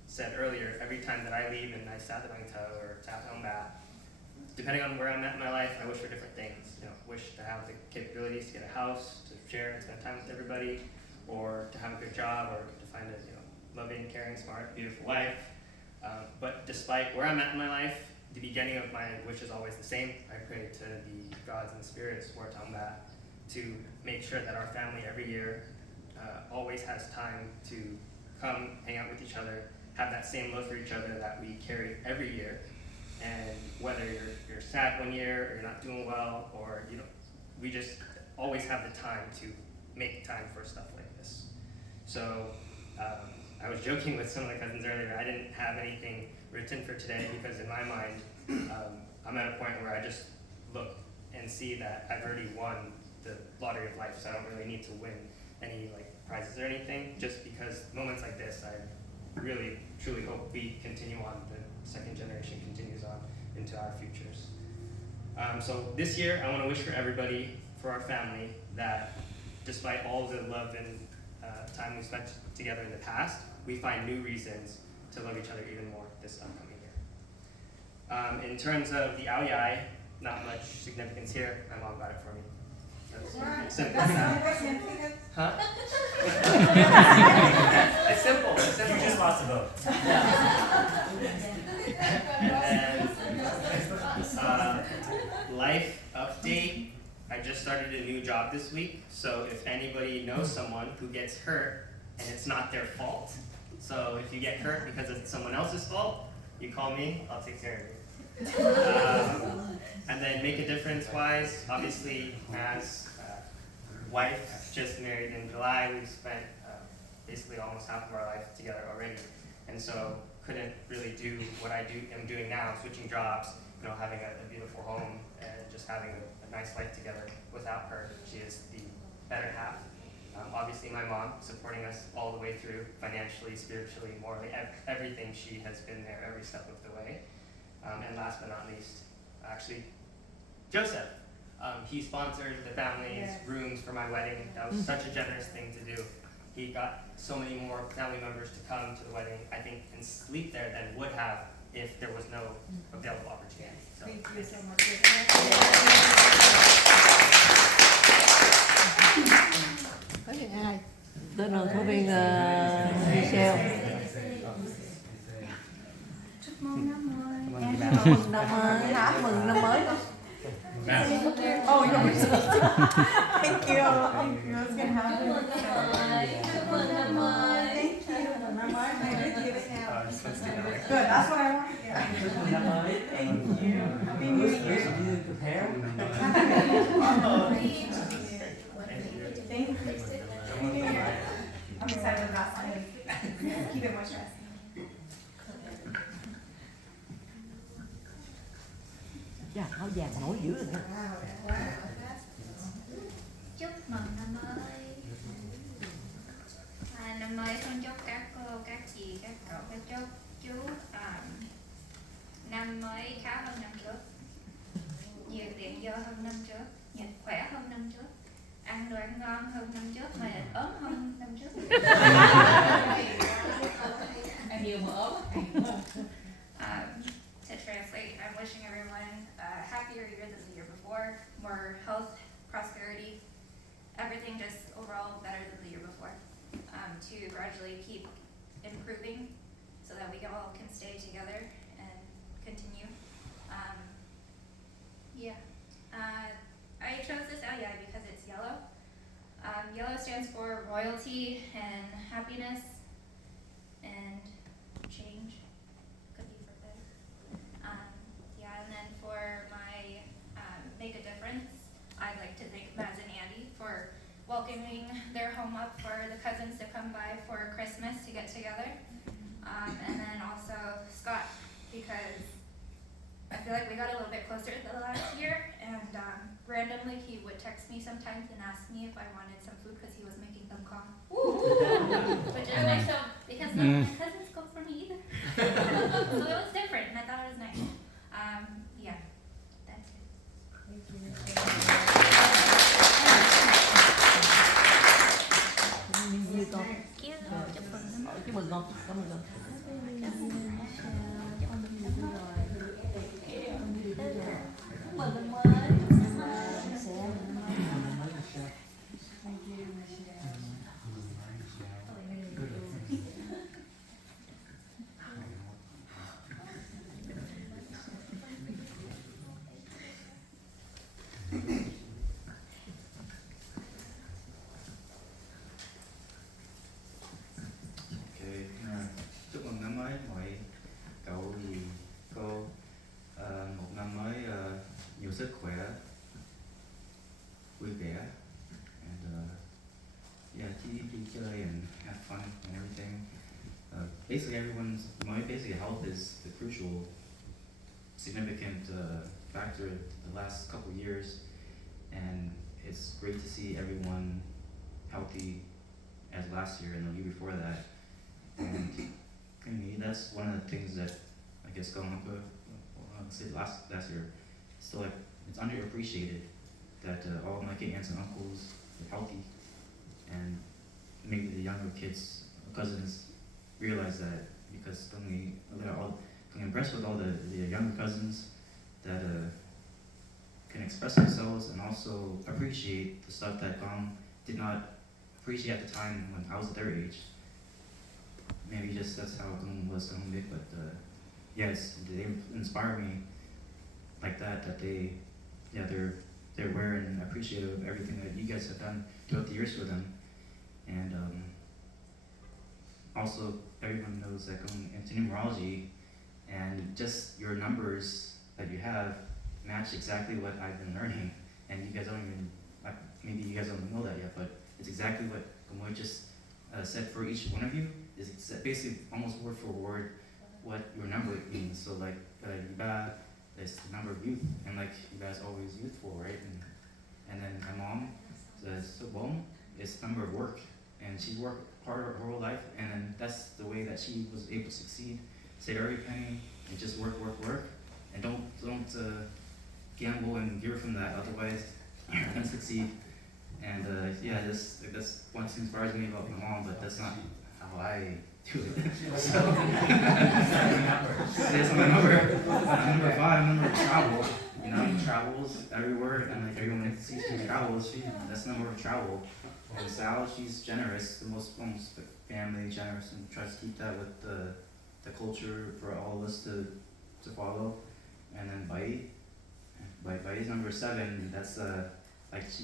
said earlier, every time that I leave and I sat at or tap home back, depending on where I'm at in my life, I wish for different things. You know, wish to have the capabilities to get a house, to share and spend time with everybody, or to have a good job, or to find a loving, caring, smart, beautiful wife. But despite where I'm at in my life, the beginning of my wish is always the same. I pray to the gods and spirits who are Tamba to make sure that our family every year always has time to come hang out with each other, have that same love for each other that we carry every year. And whether you're sad one year, or you're not doing well, or we just always have the time to make time for stuff like this. So I was joking with some of the cousins earlier. I didn't have anything written for today because in my mind, I'm at a point where I just look and see that I've already won the lottery of life, so I don't really need to win any prizes or anything. Just because moments like this, I really truly hope we continue on. The second generation continues on into our futures. So this year, I want to wish for everybody, for our family, that despite all the love and time we spent together in the past, we find new reasons to love each other even more this upcoming year. In terms of the ao dai, not much significance here. My mom got it for me. That's simple. Huh? It's simple. It's simple. You just lost a vote. And life update. I just started a new job this week, so if anybody knows someone who gets hurt and it's not their fault, so if you get hurt because it's someone else's fault, you call me, I'll take care of you. And then make a difference wise, obviously as wife just married in July, we've spent basically almost half of our life together already, and so couldn't really do what I am doing now, switching jobs, having a beautiful home and just having a nice life together without her. She is the better half. Obviously my mom, supporting us all the way through, financially, spiritually, morally, everything. She has been there every step of the way. And last but not least, actually, Joseph. He sponsored the family's rooms for my wedding. That was such a generous thing to do. He got so many more family members to come to the wedding, I think, and sleep there than would have if there was no available opportunity. So, Thank you so much. Có những ai? Tên là giáo viên Michelle. Chúc mừng năm mới. Mừng năm mới. Mừng năm mới không? Oh, you want me to say? Thank you. Thank you. I was gonna have it. Chúc mừng năm mới. Thank you. Năm mới này rất nhiều với nhau. Good, that's what I want. Thank you. Happy New Year. Thank you. Happy New Year. I'm excited about it. Keep it moisturized. Dạ, áo vàng nổi dữ rồi nè. Chúc mừng năm mới. Năm mới con chúc các cô, các chị, các cậu, các chú năm mới khá hơn năm trước, nhiều tiền vô hơn năm trước, nhiều khỏe hơn năm trước, ăn đồ ăn ngon hơn năm trước, mà ốm hơn năm trước. Ăn nhiều mà ốm. To translate, I'm wishing everyone a happier year than the year before, more health, prosperity, everything just overall better than the year before, to gradually keep improving so that we all can stay together and continue. I chose this aoyai because it's yellow. Yellow stands for royalty and happiness and change. And then for my make a difference, I'd like to thank Maz and Andy for welcoming their home up for the cousins to come by for Christmas to get together. And then also Scott, because I feel like we got a little bit closer the last year, and randomly he would text me sometimes and ask me if I wanted some food because he was making them calm. Which is nice, because none of my cousins cook for me either. So it was different, and I thought it was nice. That's it. Như con. Chúc mừng con. Cảm ơn con. Chúc mừng năm mới mọi cậu, dì, cô, một năm mới nhiều sức khỏe, vui vẻ, and đi chơi and have fun and everything. Basically health is the crucial, significant factor the last couple years, and it's great to see everyone healthy as last year and the year before that. And to me, that's one of the things that I guess last year, still like it's underappreciated that all my aunts and uncles are healthy, and maybe the younger kids, cousins, realize that because I'm impressed with all the younger cousins that can express themselves and also appreciate the stuff that Gong did not appreciate at the time when I was at their age. Maybe just that's how Gong was Gong big, but yes, they inspire me like that. That they're aware and appreciative of everything that you guys have done throughout the years for them, and also everyone knows that Gong into numerology, and just your numbers that you have match exactly what I've been learning, and you guys don't even maybe you guys don't know that yet, but it's exactly what Gong just said for each one of you is basically almost word for word what your number means. So like Iba is the number of youth, and like you guys always youthful, right? And then my mom, the Subom, is number of work, and she's worked hard her whole life, and then that's the way that she was able to succeed. Save every penny and just work, and don't gamble and gear from that. Otherwise, you're not gonna succeed. And yeah, that's one thing inspires me about my mom, but that's not how I do it. So, yes, I'm a number 5. I'm number travel. You know, he travels everywhere, and like everyone sees she travels. That's the number of travel. And Sal, she's generous, almost family generous, and tries to keep that with the culture for all of us to follow. And then Bai is number 7. That's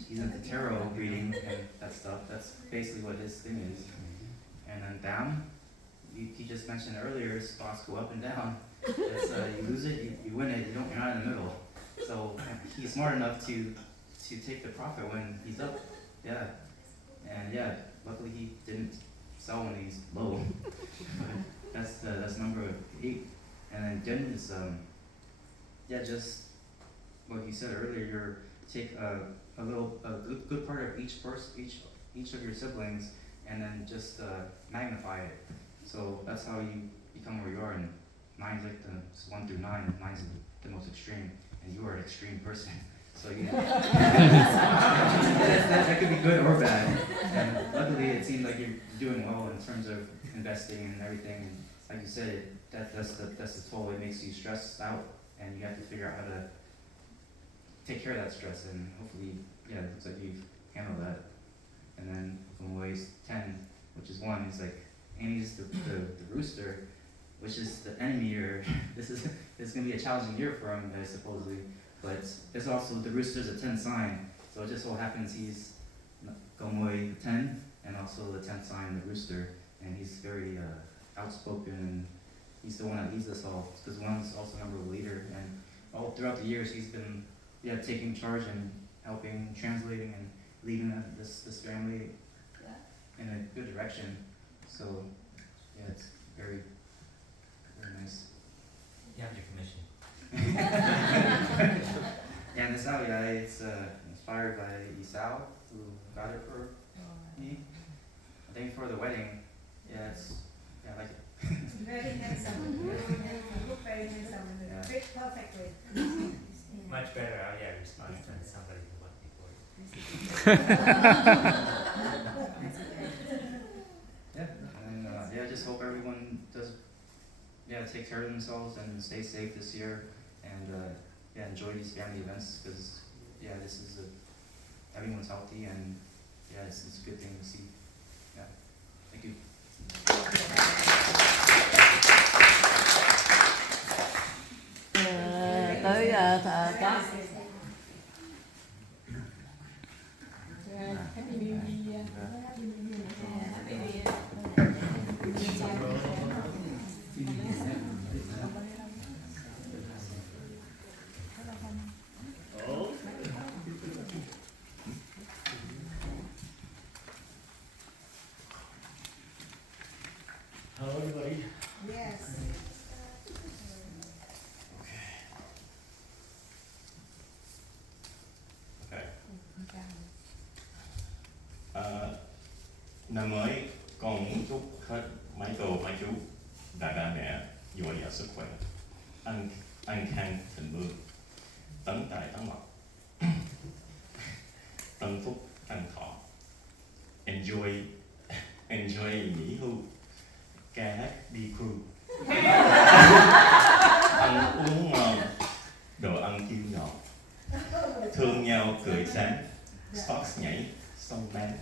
he's into tarot reading and that stuff. That's basically what his thing is. And then Dam, he just mentioned earlier, spots go up and down. It's, you lose it, you win it. You're not in the middle. So he's smart enough to take the profit when he's up. Yeah. And yeah, luckily he didn't sell when he's low. that's number 8. And then Din is just what you said earlier. You're take a good part of each of your siblings, and then just magnify it. So that's how you become where you are. And 9's like the 1 through 9. 9's the most extreme, and you are an extreme person. So yeah, that could be good or bad. And luckily, it seems like you're doing well in terms of investing and everything. And like you said, that's the toll. It makes you stressed out, and you have to figure out how to take care of that stress. And hopefully, yeah, it looks like you've handled that. And then from ways 10, which is 1, is like Annie's the rooster, which is the enemy year. This is gonna be a challenging year for him, supposedly. But it's also the rooster's a 10 sign, so it just so happens he's Gomoy the 10, and also the 10th sign, the rooster, and he's very outspoken, and he's the one that leads us all, because 1's also a number of leader, and all throughout the years he's been taking charge and helping, translating, and leading this family in a good direction. So yeah, it's very, very nice. You have your commission. Yeah, and this Aoyai, it's inspired by Isao, who got it for me. I think for the wedding, I like it. Very handsome. Look very handsome. Yeah. Fit perfectly. Much better response than somebody who went before. And I just hope everyone does take care of themselves and stay safe this year, and enjoy these family events, because this is everyone's healthy, and it's a good thing to see. Thank you. Tới có Happy New Year. Hello, everybody. Yes. Năm mới con muốn chúc hết mấy cô mấy chú và ba mẹ dồi dào sức khỏe, an khang thịnh vượng, tấn tài tấn lộc, tân phúc tăng thọ, enjoy nghỉ hưu, ca hát đi cruise, ăn uống ngon, đồ ăn chiên ngọt, thương nhau cười sáng, stocks nhảy, song bán.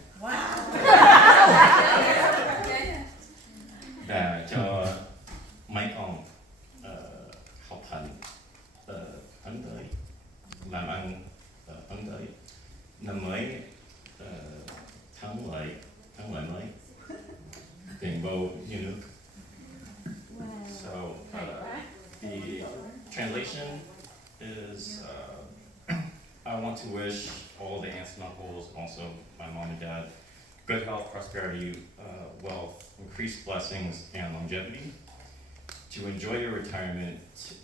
Và cho mấy con học hành tấn tới, làm ăn tấn tới, năm mới thắng lợi mới, tiền bầu như nước. So the translation is I want to wish all the aunts and uncles, also my mom and dad, good health, prosperity, wealth, increased blessings, and longevity. To enjoy your retirement,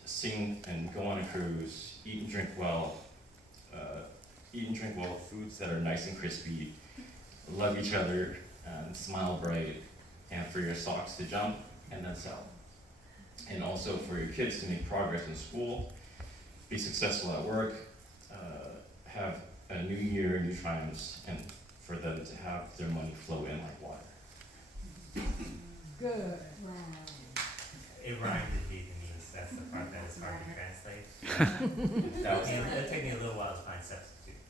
sing and go on a cruise, eat and drink well, foods that are nice and crispy, love each other, and smile bright, and for your socks to jump and then sell. And also for your kids to make progress in school, be successful at work, have a new year, new triumphs, and for them to have their money flow in like water. Good. Wow. It rhymed with Vietnamese. That's the part that is hard to translate. It'll take me a little while to find substitute.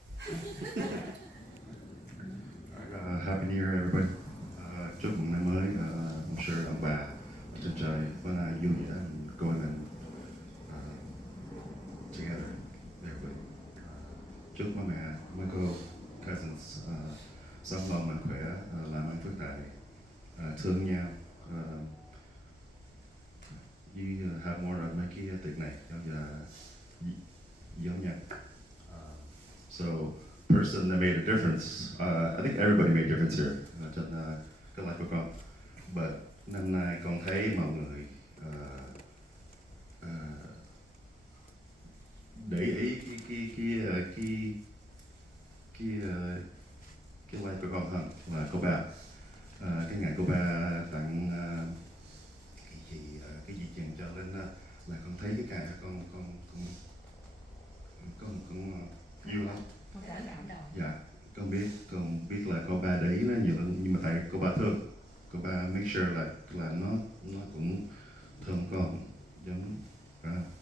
Happy New Year, everybody. Chúc mừng năm mới. I'm sure ông bà trên trời bữa nay vui vẻ and going and together, everybody. Chúc ba mẹ, mấy cô, cousins sống lâu mạnh khỏe, làm ăn phước đại, thương nhau. You have more of mấy cái tiệc này giống nhau. So, person that made a difference. I think everybody made a difference here trên cái life của con. But năm nay con thấy mọi người để ý cái life của con hơn là cô ba. Cái ngày cô ba tặng cái gì chèn cho lên là con thấy cái cả con yêu lắm. Dạ, con biết là cô ba để ý nó nhiều lắm, nhưng mà tại cô ba thương, cô ba make sure là nó cũng thương con giống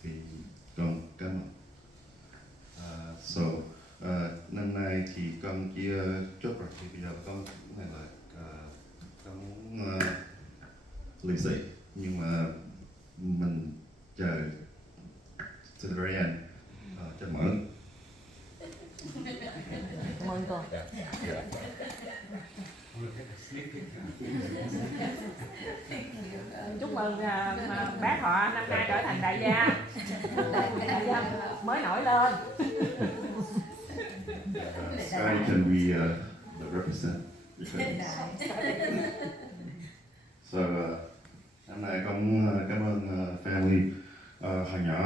thì con cảm ơn. So năm nay thì con chia chốt rồi, thì bây giờ con này là con muốn lì xì, nhưng mà mình chờ to the very end cho mở. Cảm ơn cô. Chúc mừng bác họ năm nay trở thành đại gia. Đại gia mới nổi lên. Scotty, can we represent? So năm nay con cảm ơn family hồi nhỏ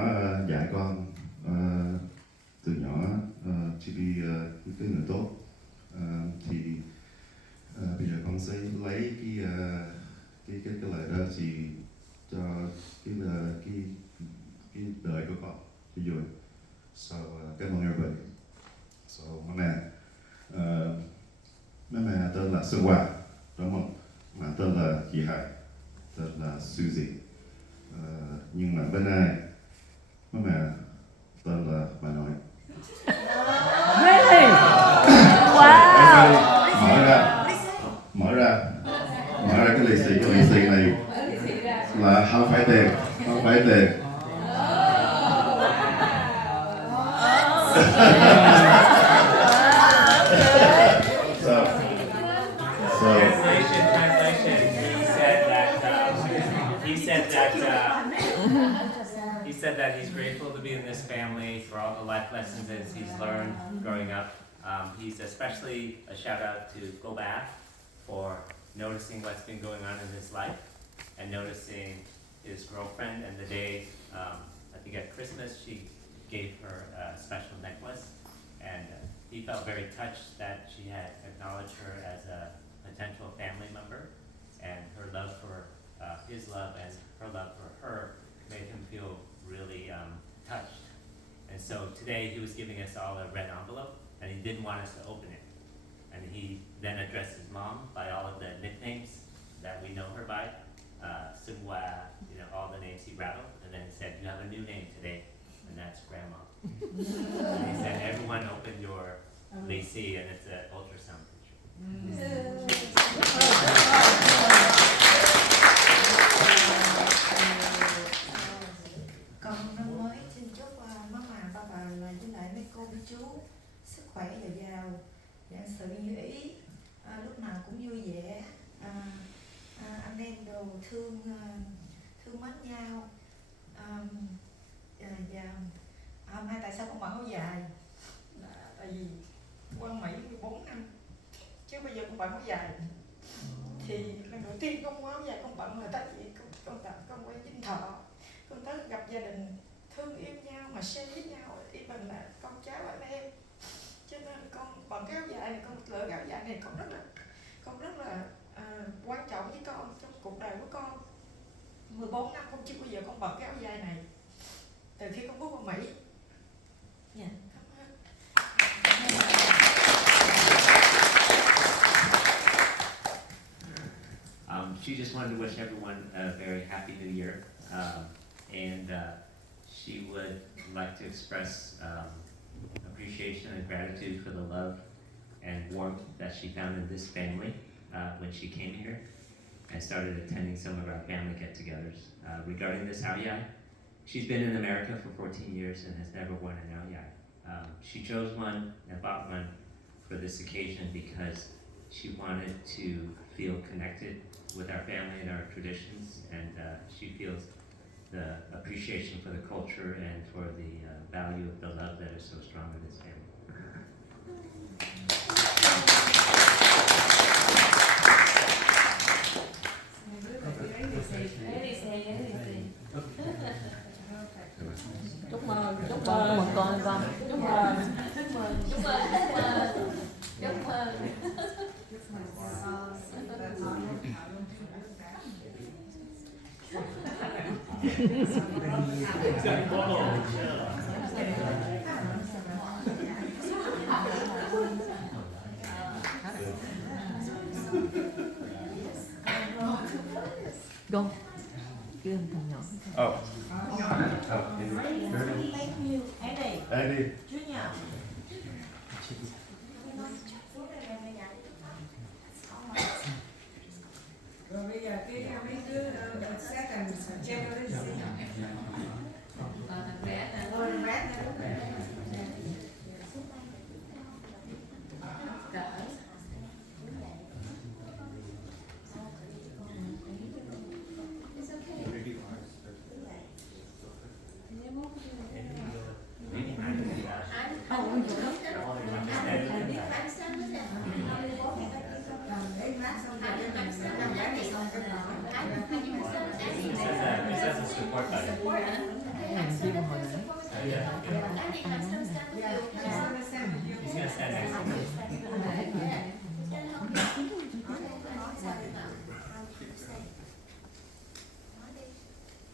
dạy con từ nhỏ to be những cái người tốt, thì bây giờ con sẽ lấy cái lời đó thì cho cái đời của con cho vui. So cảm ơn everybody. So má mẹ tên là Xuân Hoa, đúng không? Mà tên là chị Hải, tên là Suzy. Nhưng mà bên này má mẹ tên là bà nội. Really? Wow. Mở ra cái lì xì này là không phải tiền. He said that he's grateful to be in this family for all the life lessons that he's learned growing up. He's especially a shout out to Go Back for noticing what's been going on in his life and noticing his girlfriend, and the day, I think at Christmas, she gave her a special necklace, and he felt very touched that she had acknowledged her as a potential family member, and her love for his love and her love for her made him feel really touched. And so today he was giving us all a red envelope, and he didn't want us to open it. And he then addressed his mom by all of the nicknames that we know her by, Sungwa, all the names he rattled, and then he said, "You have a new name today, and that's Grandma." And he said, "Everyone open your lisi," and it's an ultrasound picture. Còn năm mới xin chúc má bà là với lại mấy cô chú sức khỏe dồi dào, vạn sự như ý, lúc nào cũng vui vẻ, anh em đồ thương mến nhau. Hôm nay tại sao con mặc áo dài? Tại vì qua Mỹ 14 năm chứ bây giờ con mặc áo dài. khi con quá dài con bận người ta chỉ con quay dinh thọ, con tới gặp gia đình thương yêu nhau mà share với nhau, even là con cháu anh em, cho nên con bận cái áo dài này, con lựa áo dài này con rất là quan trọng với con trong cuộc đời của con. 14 năm con chưa bao giờ con bận cái áo dài này từ khi con bước qua Mỹ. Dạ, cảm ơn. She just wanted to wish everyone a very happy new year, and she would like to express appreciation and gratitude for the love and warmth that she found in this family when she came here and started attending some of our family get-togethers. Regarding this ao dai, she's been in America for 14 years and has never worn an ao dai. She chose one and bought one for this occasion because she wanted to feel connected with our family and our traditions, and she feels the appreciation for the culture and for the value of the love that is so strong in this family. Chúc mừng con. Chúc mừng. Con kêu thằng nhỏ. Eddie. Rồi bây giờ cái mấy đứa xét thành treo lên gì? Thằng bé nè. Thằng bé nè.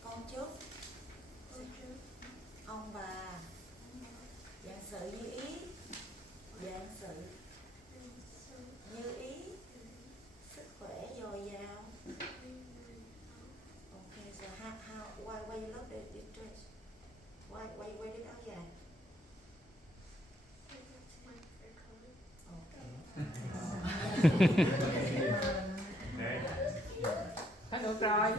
Con trước, ông bà dạng sự như ý, dạng sự như ý, sức khỏe dồi dào. Okay, so why you love this dress? Why you wear this áo dài? Hết được rồi.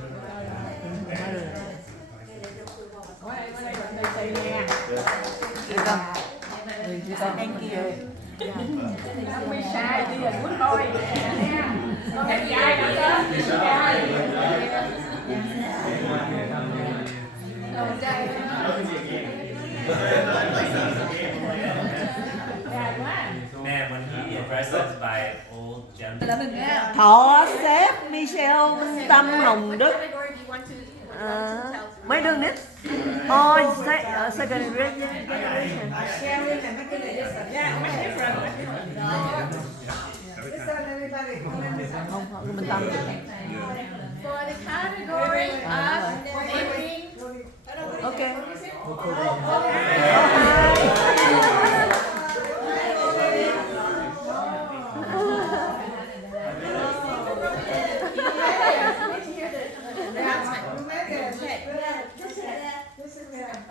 Có đây mình đây nè. Thank you. Không bị sai, bây giờ muốn thôi. Con em trai nữa đó. Con trai. Man, when he addressed us by old gentlemen. Thọ, sếp, Michelle, Tâm, Hồng, Đức. Mấy đứa nít. Second generation. Sharing and making a difference. Yeah, make a difference. Không, mình Tâm. For the category of making. Okay.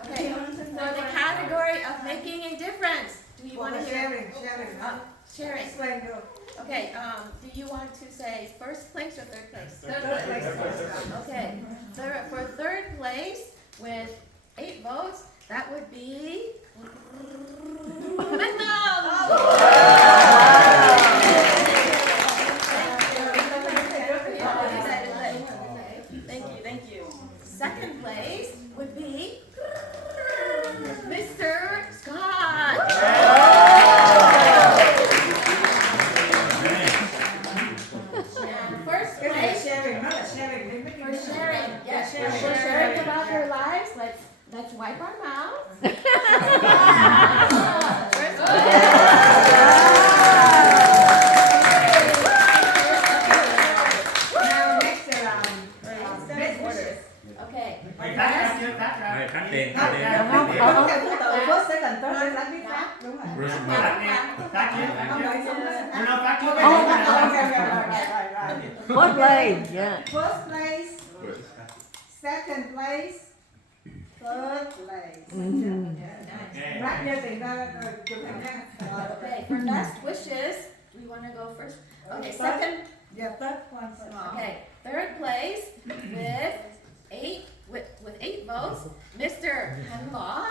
Okay, so the category of making a difference. Do you want to hear? Sharing. Okay, do you want to say first place or third place? Third place. Okay, for third place with 8 votes, that would be Thank you. Second place would be Mr. Scott. First place. First place, yeah. First place, second place, third place. Rap như tiền ra rồi chụp hình nha. Okay, for last wishes, we want to go first. Okay, second. Yeah, third one. Okay, third place with eight votes, Mr. Han Võ.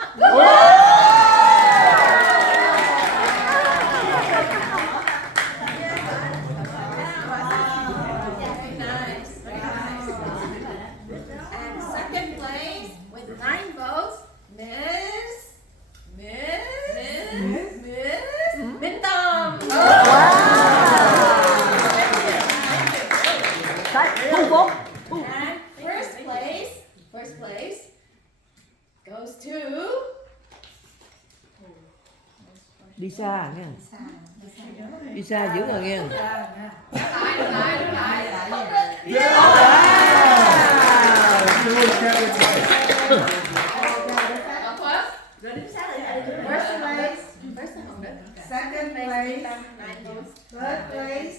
And second place with 9 votes, Miss Minh Tâm. And first place goes to Đi xa nghe. Đi xa dữ rồi nghe. Second place, third place.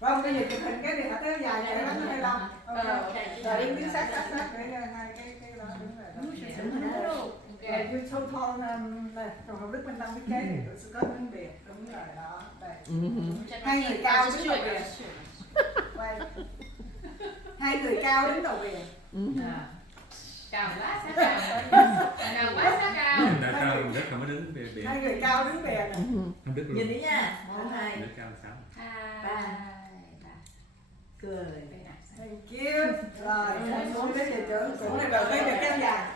Vâng, bây giờ chụp hình cái này tới dài chạy lắm hay không? Rồi đứng đứng sát để hai cái đó đứng rồi. Như thôn thôn này, rồi Hồng Đức bên Tâm biết kế thì sẽ có tiếng Việt, đúng rồi đó. Đây. Hai người cao đứng đầu biển. Hai người cao đứng đầu biển. Cao quá sát cao. Cao quá sát cao. Hồng Đức không có đứng về biển. Hai người cao đứng biển. Hồng Đức luôn. Nhìn đi nha. 1, 2, Đức cao 6. 3. Cười. Thank you. Rồi, muốn đến nhà trưởng cũng là đầu tiên được kéo dài.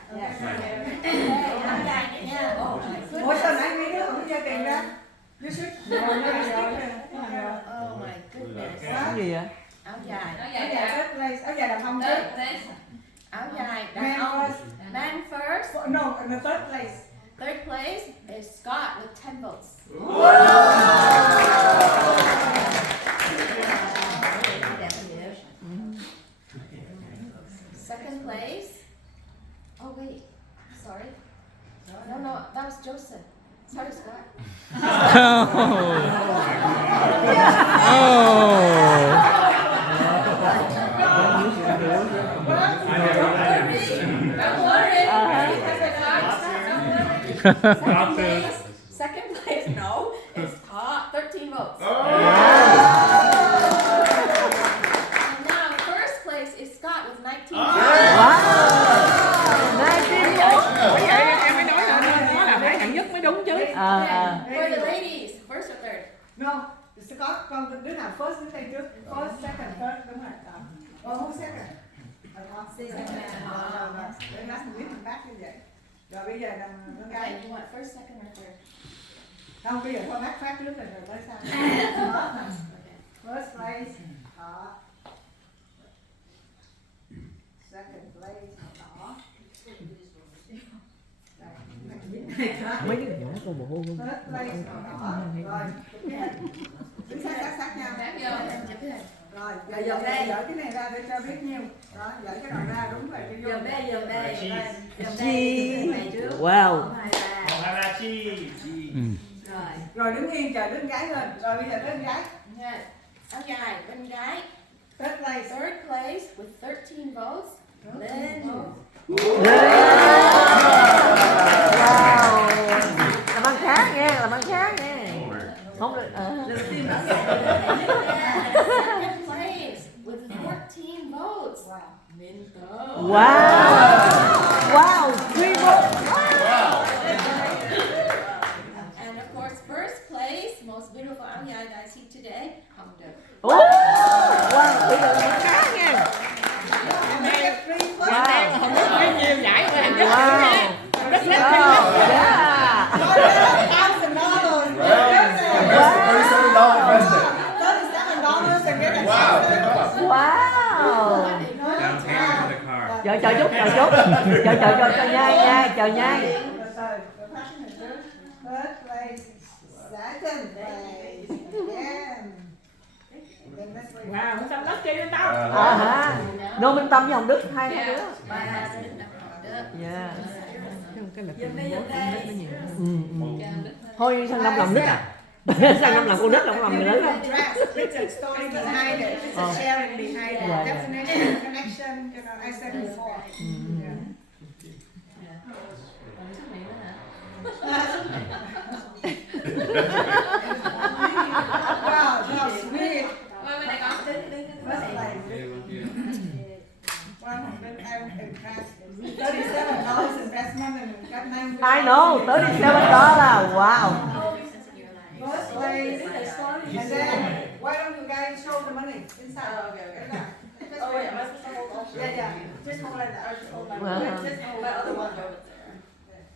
Ủa sao nãy mấy đứa không cho tiền ra? Oh my goodness. Cái gì vậy? Áo dài. Áo dài đàn ông trước. Áo dài đàn ông. Man first. No, in the third place. Third place is Scott with 10 votes. Second place. Oh wait, sorry. No, that was Joseph. Sorry, Scott. Second place, no, it's Scott, 13 votes. And now first place is Scott with 19 votes. Bởi vậy em mới nói là phải hạng nhất mới đúng chứ. For the ladies, first or third? No, Scott, con đứa nào first đứng đây trước. First, second, third, đúng rồi. Who's second? Để lát mình biết mình bác như vậy. Rồi bây giờ là con gái. You want first, second or third? Không, bây giờ thôi bác phát trước rồi tới sau. First place. Second place. mấy đứa nhỏ con bồ hôn luôn. Third place. Rồi. Đứng sát nhau. Rồi, giờ đây dỡ cái này ra để cho biết nhiêu. Đó, dỡ cái đầu ra đúng rồi. Dòm đây. Wow. Rồi đứng yên chờ đứng gái lên. Rồi bây giờ đến gái. Áo dài bên gái. Third place. Third place with 13 votes. Lên. Wow. Làm ăn khá nghe, làm ăn khá nghe. Không được. Second place with 14 votes. Wow, 3 votes. And of course, first place, most beautiful áo dài that I see today, Hồng Đức. Wow, bây giờ làm ăn khá nghe. Wow. Hồng Đức có nhiều giải của Hồng Đức. Hồng Đức lên chờ chút chờ nhai chờ nhai. Wow, sao đất kia tao? Nô Minh Tâm với Hồng Đức hai đứa. Yeah. cái là Dùm đây, con dùm đây. nít nó nhiều. Thôi sang năm làm nít à? Sang năm làm con nít là không làm người lớn đâu. It's a story behind it. It's a sharing behind it. Right. Definition, connection, you know, I said before. Yeah. Wow, how sweet. What's like? I'm impressed. $37 investment and got 9. I know, $37. Wow. First place. And then, why don't you guys show the money inside? Oh, okay. Oh, wait, am I supposed to hold on? Yeah, yeah. Just hold like that. I'll just hold my Wow. Just hold my other one over there.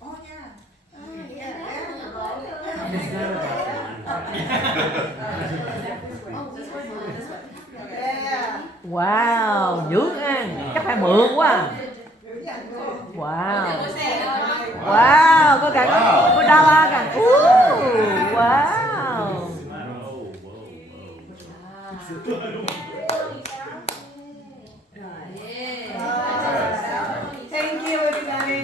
Oh, yeah. Yeah. Wow, dữ ăn, chắc phải mượn quá à. Wow. Wow, có cả có đa la cả. Wow. Thank you, everybody.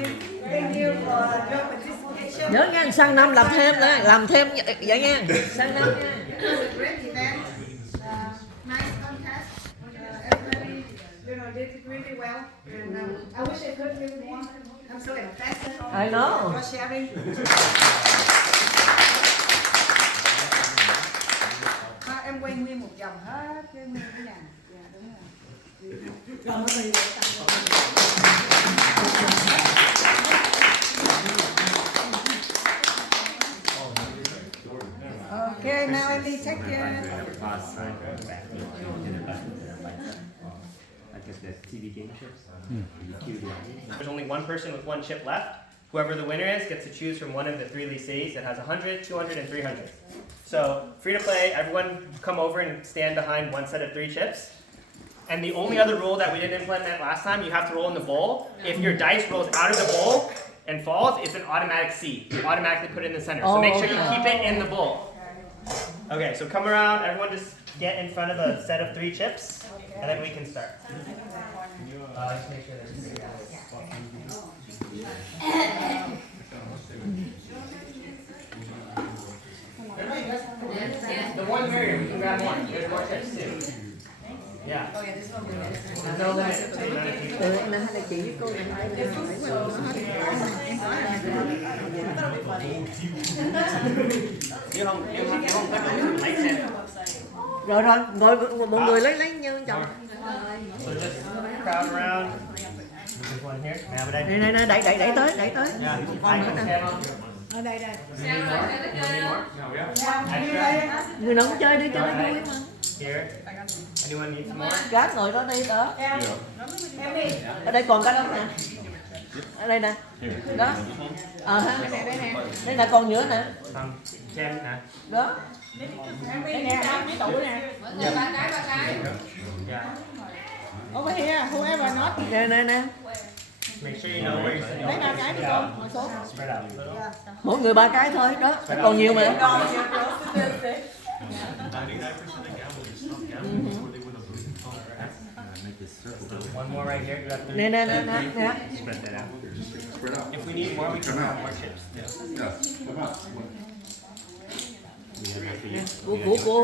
Thank you for your participation. Nhớ nha, sang năm làm thêm nữa, làm thêm vậy nha. Sang năm nha. It was a great event. Nice contest. Everybody, you know, did it really well. And I wish I could do more. I'm so impressed. I know. You're sharing. Em quay nguyên một vòng hết với nguyên cái nhà. Dạ, đúng rồi. Okay, now Andy, take care. There's only one person with one chip left. Whoever the winner is gets to choose from one of the 3 lycées that has 100, 200, and 300. So, free to play, everyone come over and stand behind one set of 3 chips. And the only other rule that we didn't implement last time, you have to roll in the bowl. If your dice rolls out of the bowl and falls, it's an automatic C. You automatically put it in the center. So make sure you keep it in the bowl. Okay, so come around, everyone just get in front of a set of 3 chips, and then we can start. Just make sure there's 3 guys. The one barrier, we can grab one. There's more chips too. Yeah. There's no limit to the amount of people. Em hay là chị với cô này hai cái hỏi qua nó Nếu không có đủ lấy xem. Rồi mọi người lấy nhau chồng. So just crowd around. There's one here. May I have it? Này đẩy tới. Yeah. Con nữa nè. Ở đây. Người nào cũng chơi đi cho nó vui mà. Here. Anyone need some more? Gác ngồi đó đi đó. Ở đây còn cái đó nè. Ở đây nè. Đó. Ha. Đây là còn nữa nè. Thêm nè. Đó. Đây nè, mấy tủ nè. Ba cái. Yeah. Over here, whoever not. Nè. Make sure you know where you're sitting. Lấy 3 cái đi con, ngồi xuống. Spread out a little. Mỗi người 3 cái thôi đó. Còn nhiều mà. One more right here. Nè. Spread that out. If we need more, we can have more chips.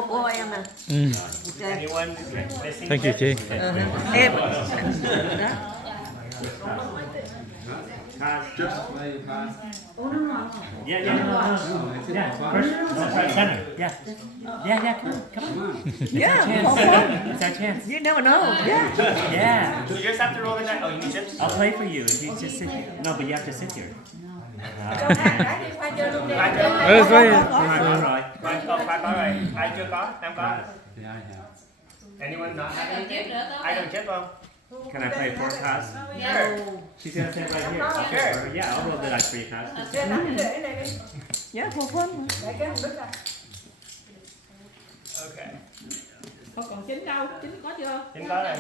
Của em nè. Anyone missing? Thank you, chị. Em. Just Yeah. First, right center. Yeah. Come on. Yeah. It's our chance. You never know. Yeah. So you just have to roll the dice. Oh, you need chips? I'll play for you if you just sit here. No, but you have to sit here. Rồi. Khoai có rồi. Ai chưa có? Em có. Anyone not have anything? Ai cần chip không? Can I play 4 cards? Sure. She's gonna sit right here. Sure. Yeah, I'll roll the dice 3 cards. Yeah, for fun. Okay. Còn chín đâu? Chín có chưa? Chín có rồi.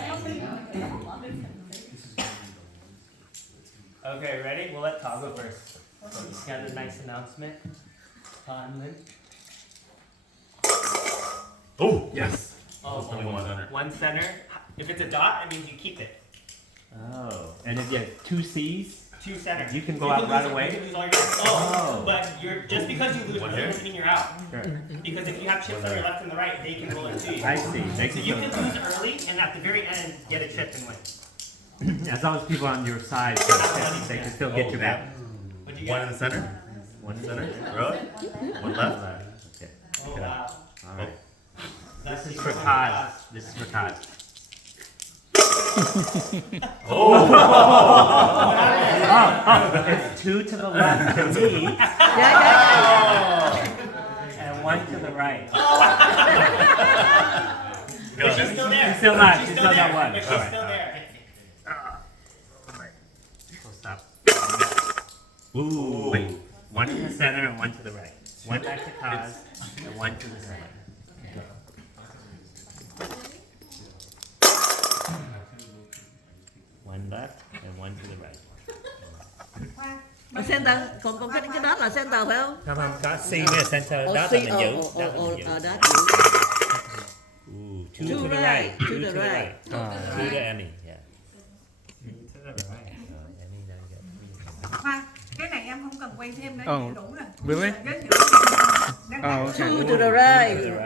Okay, ready? We'll let Todd go first. So he's got a nice announcement. Lynn. Oh, yes. Oh, only one center. One center. If it's a dot, it means you keep it. Oh, and if you have 2 C's? to center. You can go out right away. You can lose all your chips. Oh, but you're just because you lose one doesn't mean you're out. Sure. Because if you have chips on your left and the right, they can roll into you. I see. Makes So it you so- can lose early and at the very end get a chip and win. As long as people on your side, they can still get you back. What'd you One get? in the center. One in the center. Row it. One left. Okay. Oh Good. wow. All right. That's This is the for one. Kaz. This is for Kaz. Oh. It's two to the left to me. And one to the right. But she's still there. She's still not. She's She's still still got there. one. But she's All right. still there. We'll stop. Ooh. Wait. One to the center and one to the right. One back to Kaz and one to the center. One left and one to the right. Ở center, còn cái đó là center phải không? Không, không, có C với center, đó là mình giữ. Đó là mình giữ. Đó. Ooh, two to the right. To the right. To the Annie, yeah. To the right. Annie đang get. Khoan, cái này em không cần quay thêm nữa, Oh, đủ rồi. really? Giới thiệu. Oh, okay. To the right. To the right.